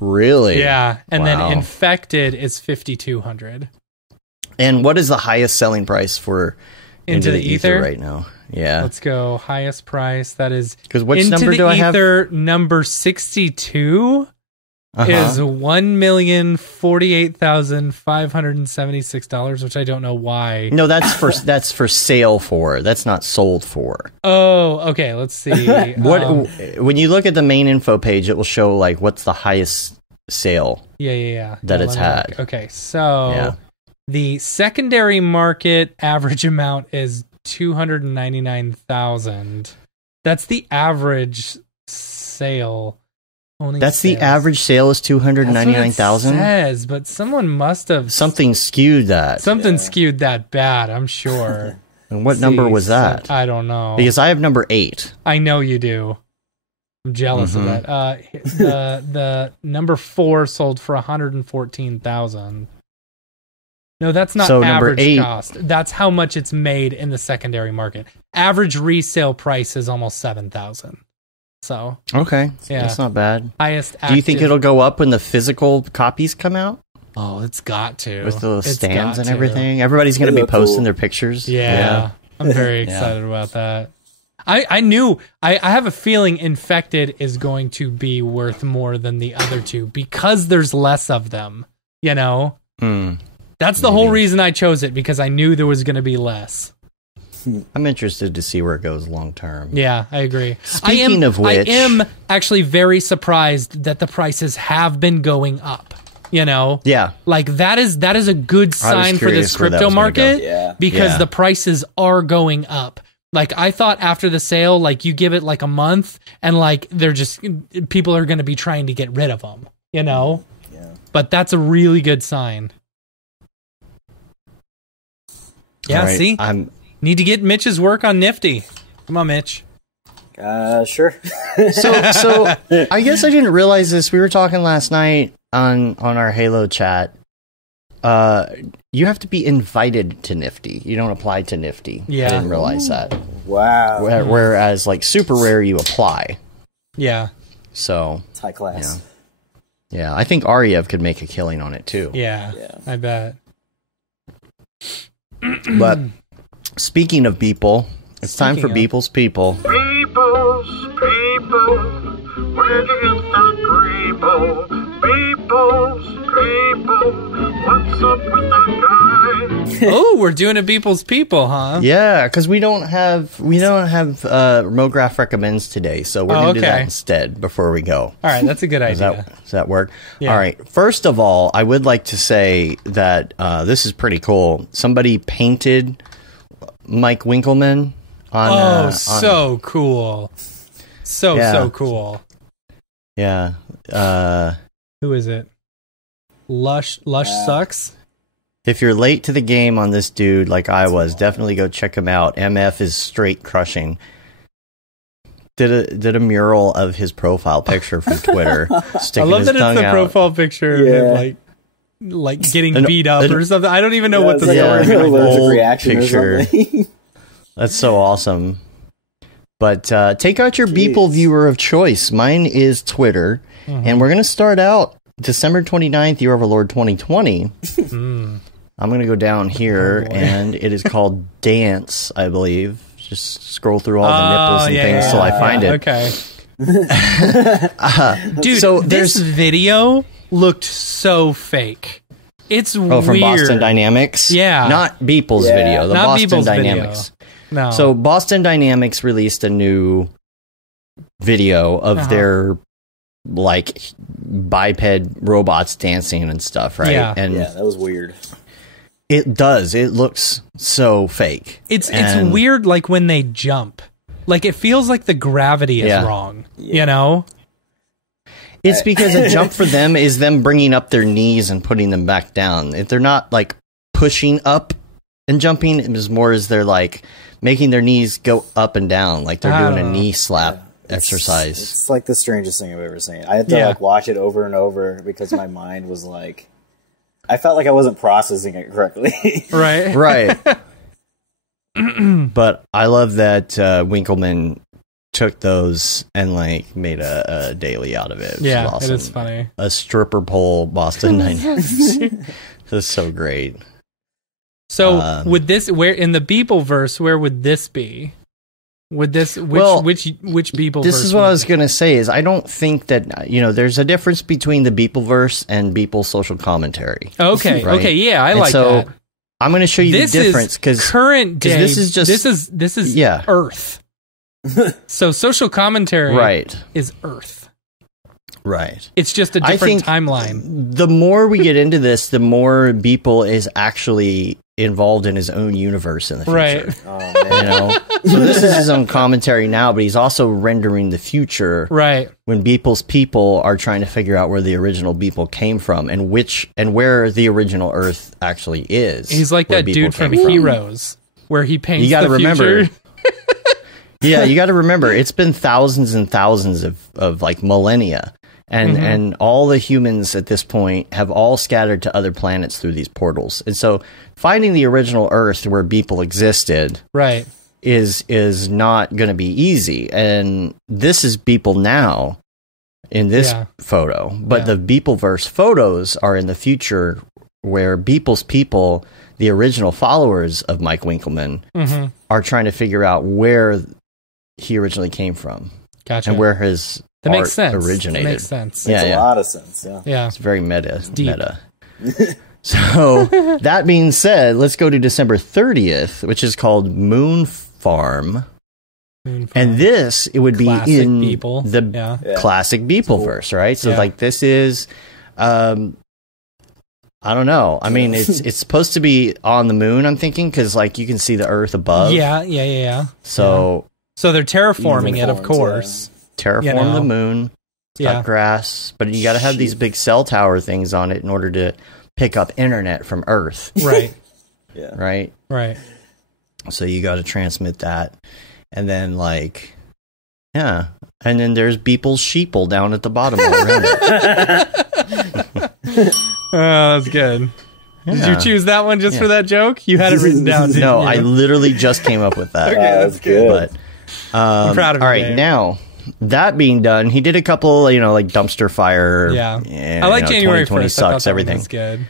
Really? Yeah, and Wow. then infected is 5,200. And what is the highest selling price for Into the Ether right now? Yeah. Let's go highest price. That is Because which Into number the do I have? Ether number 62 is $1,048,576, which I don't know why. No, that's for sale for. That's not sold for. Oh, okay. Let's see. When you look at the main info page, it will show like what's the highest sale. Yeah. That it's let me had. look. Okay, so the secondary market average amount is 299,000. That's the average sale. That's the average sale is 299,000. Says, but someone must have Something skewed that. skewed that bad. I'm sure. And what number was that? I don't know. Because I have number 8. I know you do. I'm jealous of that. The number 4 sold for 114,000. No, that's not So number average 8 cost. That's how much it's made in the secondary market. Average resale price is almost 7,000. So okay, yeah, that's not bad. Highest. Do you think it'll go up when the physical copies come out? Oh, it's got to With the stands and everything. Everybody's going to be posting their pictures. Yeah. I'm very excited about that. I knew. I have a feeling Infected is going to be worth more than the other two because there's less of them. You know. That's the whole reason I chose it, because I knew there was going to be less. I'm interested to see where it goes long term. Yeah, I agree. Speaking of which, I am actually very surprised that the prices have been going up. You know, like that is a good sign for this crypto market because the prices are going up. Like I thought after the sale, like you give it like a month and like they're just people are going to be trying to get rid of them. You know, but that's a really good sign. Yeah, right, see, need to get Mitch's work on Nifty. Come on, Mitch. Sure. So I guess I didn't realize this. We were talking last night on our Halo chat. You have to be invited to Nifty. You don't apply to Nifty. Yeah. I didn't realize that. Wow. Whereas like Super Rare, you apply. Yeah. So it's high class. Yeah, I think Ariev could make a killing on it too. Yeah. I bet. But speaking of people, it's time for Beeple's People. Beeple's People, where'd you get that Grebo? Beeple's People, what's up with that guy? Oh, we're doing a Beeple's People, huh? Yeah, because we don't have Mograph recommends today, so we're gonna do that instead before we go. All right, that's a good idea. Does that work? Yeah. All right. First of all, I would like to say that this is pretty cool. Somebody painted Mike Winkleman on. So cool! So cool. Yeah. Who is it? Lush sucks. If you're late to the game on this dude, like I was, definitely go check him out. MF is straight crushing. Did a mural of his profile picture from Twitter. I love that it's the profile picture of him like getting beat up or something. I don't even know what the story is. Allergic reaction picture. Or something. That's so awesome. But take out your Beeple viewer of choice. Mine is Twitter. And we're going to start out December 29th, Year of our Lord 2020. I'm going to go down here, and it is called Dance, I believe. Just scroll through all the nipples and things till I find it. Okay. Dude, so this video looked so fake. It's weird. From Boston Dynamics? Yeah. Not Beeple's video. The Not Boston Beeple's Dynamics. Video. No. So Boston Dynamics released a new video of their like biped robots dancing and stuff, right? Yeah. And that was weird. It does. It looks so fake. It's weird, like when they jump. Like it feels like the gravity is wrong. You know? It's because a jump for them is them bringing up their knees and putting them back down. If they're not like pushing up and jumping, it is more as they're like making their knees go up and down, like they're doing a knee slap exercise. It's like the strangest thing I've ever seen. I had to like watch it over and over because my mind was like, I felt like I wasn't processing it correctly. Right. But I love that Winkleman took those and like made a daily out of it. Yeah, awesome. it is funny. A stripper pole Boston Dynamics. This is so great. So would this, where in the Beepleverse, where would this be? Would this which Beepleverse? This is what I was gonna say. Is I don't think that there's a difference between the Beepleverse and Beeple social commentary. Okay, right? Okay, yeah, I like that. I'm gonna show you the difference because current day. This is Earth. So social commentary is Earth. Right. It's just a different timeline. The more we get into this, the more Beeple is actually involved in his own universe in the future. Right. Oh, man. So this is his own commentary now, but he's also rendering the future. Right. When Beeple's people are trying to figure out where the original Beeple came from and where the original Earth actually is. He's like that dude from Heroes, where he paints you gotta the remember, future. Yeah, you got to remember, it's been thousands and thousands of like millennia. And all the humans at this point have all scattered to other planets through these portals. And so finding the original Earth where Beeple existed is not going to be easy. And this is Beeple now in this photo. But the Beepleverse photos are in the future where Beeple's people, the original followers of Mike Winkelmann, are trying to figure out where he originally came from. Gotcha. And where his that makes sense. originated. That makes sense. Makes a lot of sense. Yeah. It's very meta. It's deep. So that being said, let's go to December 30th, which is called Moon Farm. And this, it would classic be in Beeple. the classic Beepleverse, right? So like this is, I don't know. I mean, it's supposed to be on the moon, I'm thinking, because like you can see the Earth above. Yeah. So they're terraforming it, of course. Terraform the moon. It's got grass, but you got to have these big cell tower things on it in order to pick up internet from Earth. Right. Right. So you got to transmit that. And then and then there's Beeple's sheeple down at the bottom all around it. Oh, that's good. Yeah. Did you choose that one just for that joke? You had it written down, didn't you? No, I literally just came up with that. Okay, that's good. But, I'm proud of you. All right, now, that being done, he did a couple, like dumpster fire. Yeah. I like January 2020 1st. sucks, everything. That's good.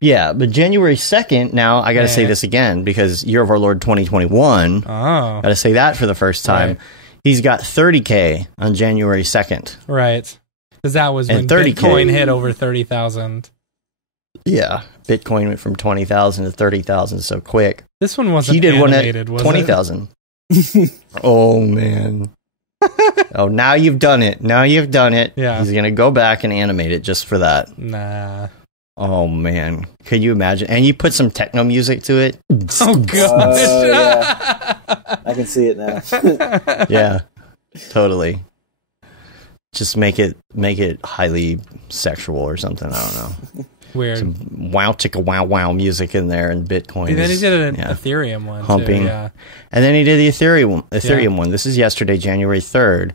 Yeah, but January 2nd, now, I got to say this again, because Year of Our Lord 2021. Got to say that for the first time. Right. He's got 30K on January 2nd. Right. Because that was when Bitcoin hit over 30,000. Yeah, Bitcoin went from 20,000 to 30,000 so quick. This one wasn't he did animated, one at 20,000. Oh, man. Oh, now you've done it. Yeah. He's going to go back and animate it just for that. Nah. Oh, man. Could you imagine? And you put some techno music to it. Oh, gosh. Yeah. I can see it now. Yeah, totally. Just make it highly sexual or something. I don't know. Weird. Some wow chicka wow music in there, and Bitcoin. And then he did an Ethereum one humping. Too, yeah. And then he did the Ethereum one. This is yesterday, January 3rd.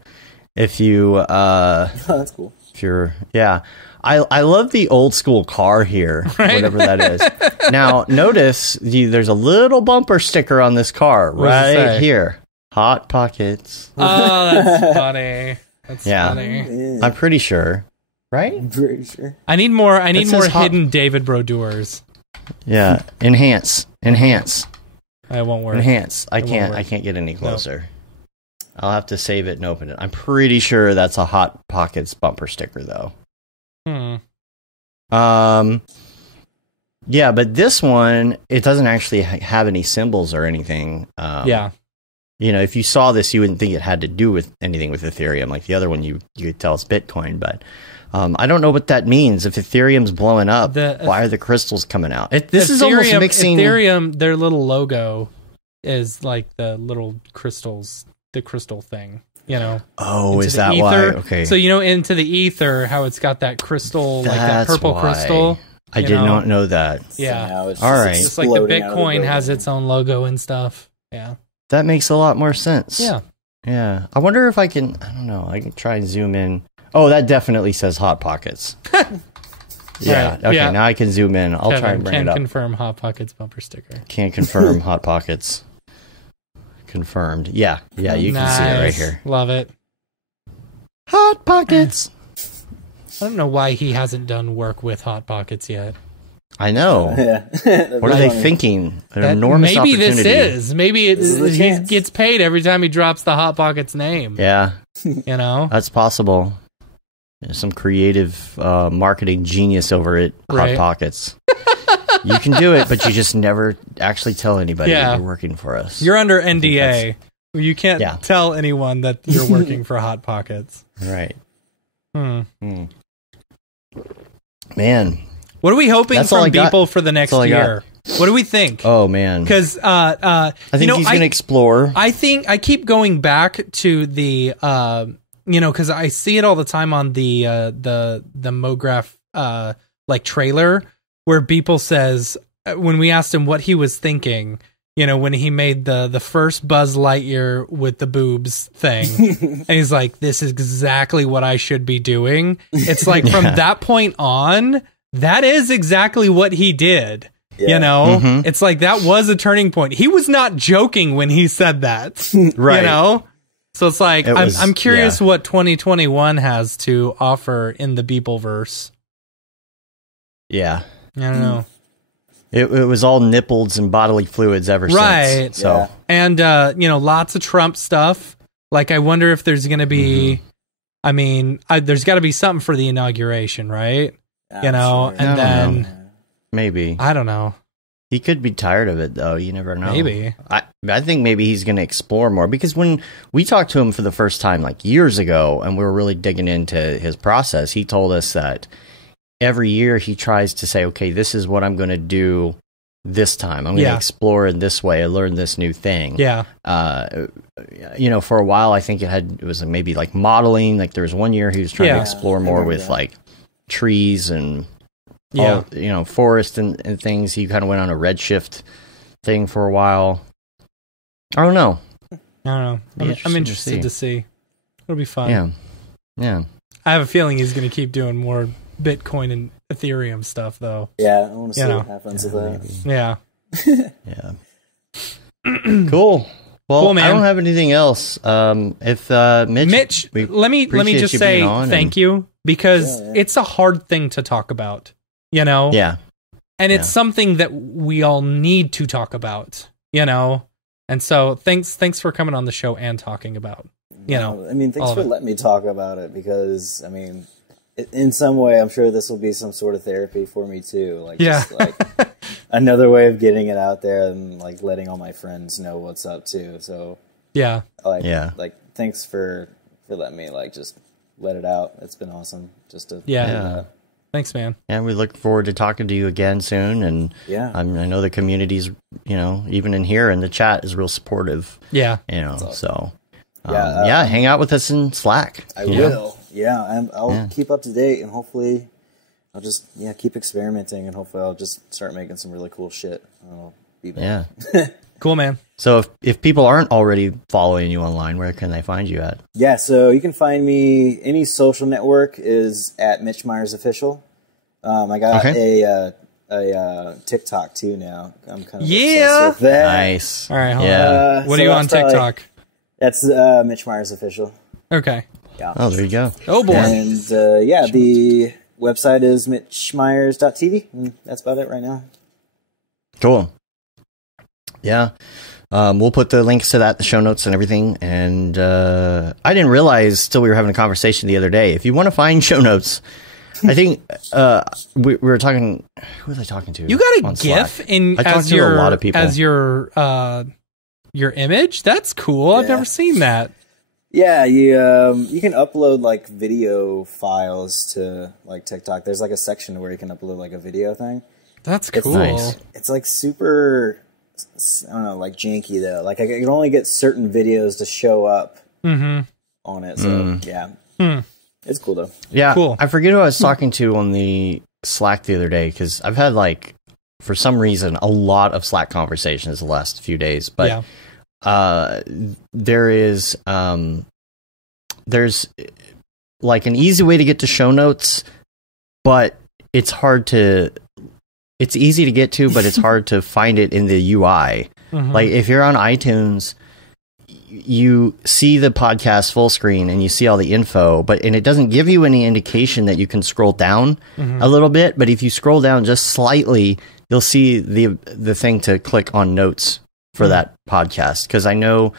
If you that's cool. If you're I love the old school car here, whatever that is. Now, notice there's a little bumper sticker on this car right here. Hot Pockets. Oh, that's funny. That's funny. I'm pretty sure. Right? I'm pretty sure. I need more hidden David Brodeurs. Yeah. Enhance. It won't work. Enhance. I can't get any closer. Nope. I'll have to save it and open it. I'm pretty sure that's a Hot Pockets bumper sticker though. Yeah, but this one, it doesn't actually have any symbols or anything. If you saw this, you wouldn't think it had to do with anything with Ethereum. Like the other one, you could tell it's Bitcoin, but I don't know what that means. If Ethereum's blowing up, why are the crystals coming out? This is almost mixing. Ethereum, their little logo is like the little crystals, the crystal thing. Oh, is that why? Okay. So into the ether, how it's got that crystal, like that purple crystal. I did not know that. Yeah. So all right. Just like the Bitcoin has its own logo and stuff. Yeah. That makes a lot more sense. Yeah. Yeah. I wonder if I can. I don't know. I can try and zoom in. Oh, that definitely says Hot Pockets. Yeah. Right. Okay. Yeah. Now I can zoom in. I'll try and bring it up. Can confirm Hot Pockets bumper sticker. Can't confirm Hot Pockets. confirmed. Yeah, you can see it right here. Love it. Hot Pockets. I don't know why he hasn't done work with Hot Pockets yet. I know. Yeah. What are they thinking? An enormous maybe opportunity. Maybe he gets paid every time he drops the Hot Pockets name. Yeah. You know? That's possible. There's some creative marketing genius over at Hot Pockets. You can do it, but you just never actually tell anybody that you're working for us. You're under NDA. You can't tell anyone that you're working for Hot Pockets. Right. Man. What are we hoping from Beeple for the next year? What do we think? Oh, man. Because I think he's going to explore. I think I keep going back to the because I see it all the time on the Mograph like trailer where Beeple says when we asked him what he was thinking, when he made the first Buzz Lightyear with the boobs thing, and he's like, "This is exactly what I should be doing." It's like from that point on, that is exactly what he did. Yeah. It's like that was a turning point. He was not joking when he said that. Right. So it's like I'm curious what 2021 has to offer in the Beepleverse. Yeah. I don't know. It was all nipples and bodily fluids ever since. So and lots of Trump stuff. Like I wonder if there's going to be I mean, there's got to be something for the inauguration, right? And then maybe. I don't know. He could be tired of it, though. You never know. Maybe. I think maybe he's going to explore more, because when we talked to him for the first time, like years ago, and we were really digging into his process, he told us that every year he tries to say, okay, this is what I'm going to do this time. I'm going to explore in this way. I learned this new thing. Yeah. For a while, I think it was maybe like modeling. Like there was one year he was trying to explore more with like trees and forest and things. He kind of went on a redshift thing for a while. I don't know. I'm interested to see. It'll be fun. Yeah. I have a feeling he's going to keep doing more Bitcoin and Ethereum stuff, though. Yeah, I want to see what happens with that. Yeah. Cool. Well, cool, man. I don't have anything else. If Mitch, let me just say thank you, because it's a hard thing to talk about. Yeah. And it's something that we all need to talk about, And so thanks for coming on the show and talking about, thanks for letting me talk about it, because, in some way, I'm sure this will be some sort of therapy for me too. Just another way of getting it out there and like letting all my friends know what's up too. So thanks for letting me just let it out. It's been awesome just to Thanks, man. Yeah, we look forward to talking to you again soon. And I know the community's, even in here in the chat is real supportive. Yeah. So hang out with us in Slack. I will. Yeah, I'll keep up to date, and hopefully I'll just keep experimenting, and hopefully I'll just start making some really cool shit. I'll be back. Yeah. Cool, man. So if people aren't already following you online, where can they find you at? Yeah, so you can find me, any social network is at Mitch Myers Official. I got a TikTok too now. I'm kind of obsessed with that. Nice. All right, hold on. What are you on TikTok? That's Mitch Myers Official. Okay. Yeah. Oh, there you go. Oh, boy. And the website is mitchmyers.tv. And that's about it right now. Cool. Yeah. We'll put the links to that in the show notes and everything. And I didn't realize till we were having a conversation the other day. If you want to find show notes, I think we were talking. Who was I talking to? You got a GIF as a lot of people. As your image. That's cool. I've never seen that. Yeah, you can upload video files to TikTok. There's a section where you can upload a video thing. That's cool. It's super, I don't know, janky though. I can only get certain videos to show up on it. So it's cool though. Yeah, cool. I forget who I was talking to on the Slack the other day, because I've had for some reason a lot of Slack conversations the last few days, but. There's an easy way to get to show notes, but it's easy to get to, but it's hard to find it in the UI. If you're on iTunes, you see the podcast full screen and you see all the info, and it doesn't give you any indication that you can scroll down a little bit. But if you scroll down just slightly, you'll see the thing to click on notes for that podcast. Because I know,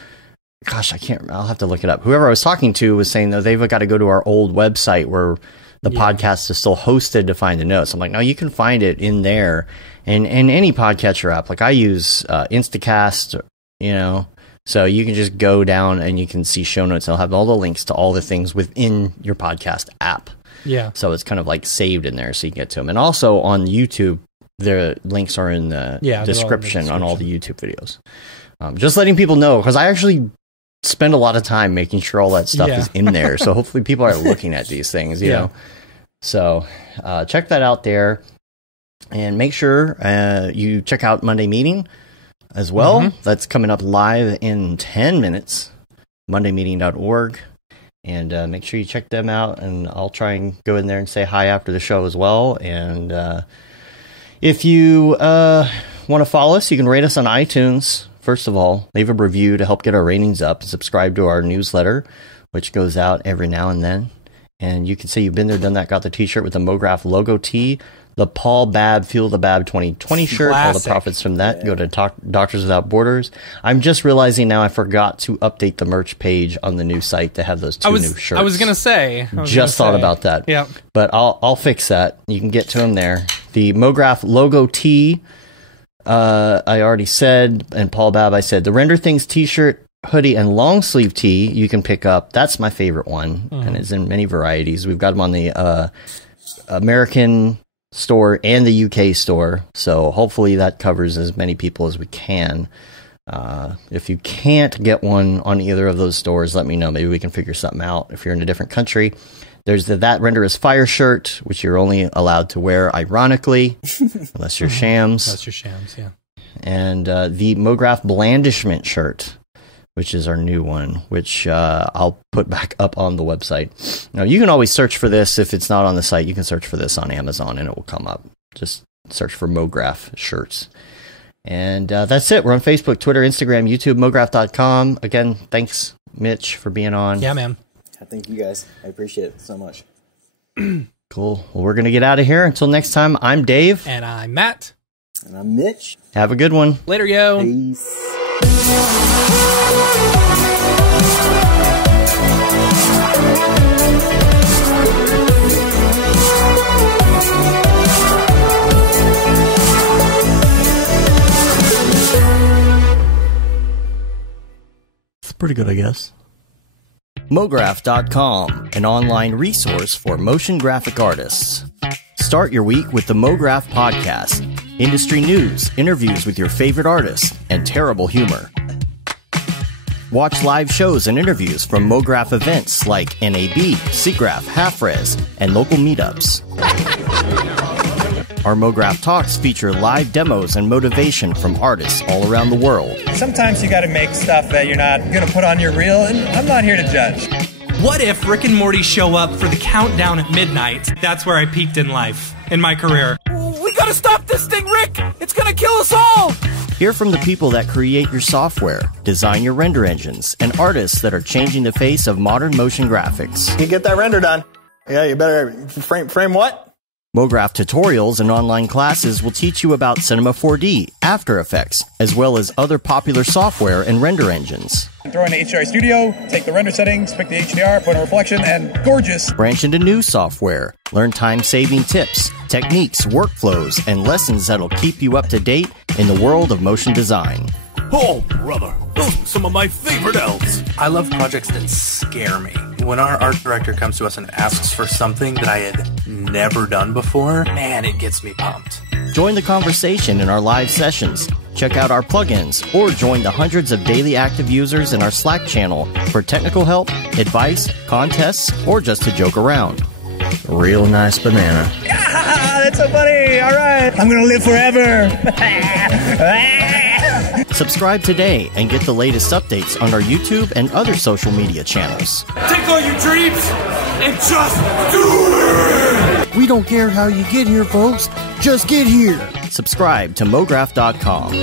gosh, I'll have to look it up. Whoever I was talking to was saying, though, they've got to go to our old website where the podcast is still hosted to find the notes. I'm like, no, you can find it in there. And any podcatcher app, like I use Instacast, so you can just go down and you can see show notes. They'll have all the links to all the things within your podcast app. Yeah. So it's kind of like saved in there so you can get to them. And also on YouTube, the links are in the description on all the YouTube videos. Just letting people know, because I actually spend a lot of time making sure all that stuff is in there. So hopefully people are looking at these things, you know. So check that out there. And make sure you check out Monday Meeting as well. That's coming up live in 10 minutes, mondaymeeting.org. And make sure you check them out. And I'll try and go in there and say hi after the show as well. And if you want to follow us, you can rate us on iTunes. First of all, leave a review to help get our ratings up. Subscribe to our newsletter, which goes out every now and then. And you can say you've been there, done that, got the t-shirt with the Mograph logo tee, the Paul Babb Fuel the Bab 2020 shirt. Classic. All the profits from that go to Doctors Without Borders. I'm just realizing now I forgot to update the merch page on the new site to have those two new shirts. I was going to say. Just thought about that. Yeah. But I'll fix that. You can get to them there. The Mograph logo tee, I already said, and Paul Babb, I said. The Render Things t-shirt, hoodie, and long sleeve tee you can pick up. That's my favorite one, and it's in many varieties. We've got them on the American store and the UK store, so hopefully that covers as many people as we can. If you can't get one on either of those stores, let me know. Maybe we can figure something out if you're in a different country. There's the That Render is Fire shirt, which you're only allowed to wear ironically, unless you're shams. Unless you're shams, yeah. And the Mograph Blandishment shirt, which is our new one, which I'll put back up on the website. Now, you can always search for this. If it's not on the site, you can search for this on Amazon, and it will come up. Just search for Mograph shirts. And that's it. We're on Facebook, Twitter, Instagram, YouTube, Mograph.com. Again, thanks, Mitch, for being on. Yeah, man. Thank you, guys. I appreciate it so much. Cool. Well, we're going to get out of here. Until next time, I'm Dave. And I'm Matt. And I'm Mitch. Have a good one. Later, yo. Peace. It's pretty good, I guess. Mograph.com, an online resource for motion graphic artists. Start your week with the Mograph podcast. Industry news, interviews with your favorite artists, and terrible humor. Watch live shows and interviews from Mograph events like NAB, SIGGRAPH, Half-Res, and local meetups. Our Mograph Talks feature live demos and motivation from artists all around the world. Sometimes you gotta make stuff that you're not gonna put on your reel, and I'm not here to judge. What if Rick and Morty show up for the countdown at midnight? That's where I peaked in life, in my career. We gotta stop this thing, Rick! It's gonna kill us all! Hear from the people that create your software, design your render engines, and artists that are changing the face of modern motion graphics. You get that render done. Yeah, you better frame what? Mograph tutorials and online classes will teach you about Cinema 4D, After Effects, as well as other popular software and render engines. Throw in the HDR Studio, take the render settings, pick the HDR, put in a reflection, and gorgeous. Branch into new software. Learn time-saving tips, techniques, workflows, and lessons that'll keep you up to date in the world of motion design. Oh, brother, those are some of my favorite elves. I love projects that scare me. When our art director comes to us and asks for something that I had never done before, man, it gets me pumped. Join the conversation in our live sessions. Check out our plugins or join the hundreds of daily active users in our Slack channel for technical help, advice, contests, or just to joke around. Real nice banana. Yeah, that's so funny. All right. I'm going to live forever. Subscribe today and get the latest updates on our YouTube and other social media channels. Take all your dreams and just do it! We don't care how you get here, folks. Just get here. Subscribe to Mograph.com.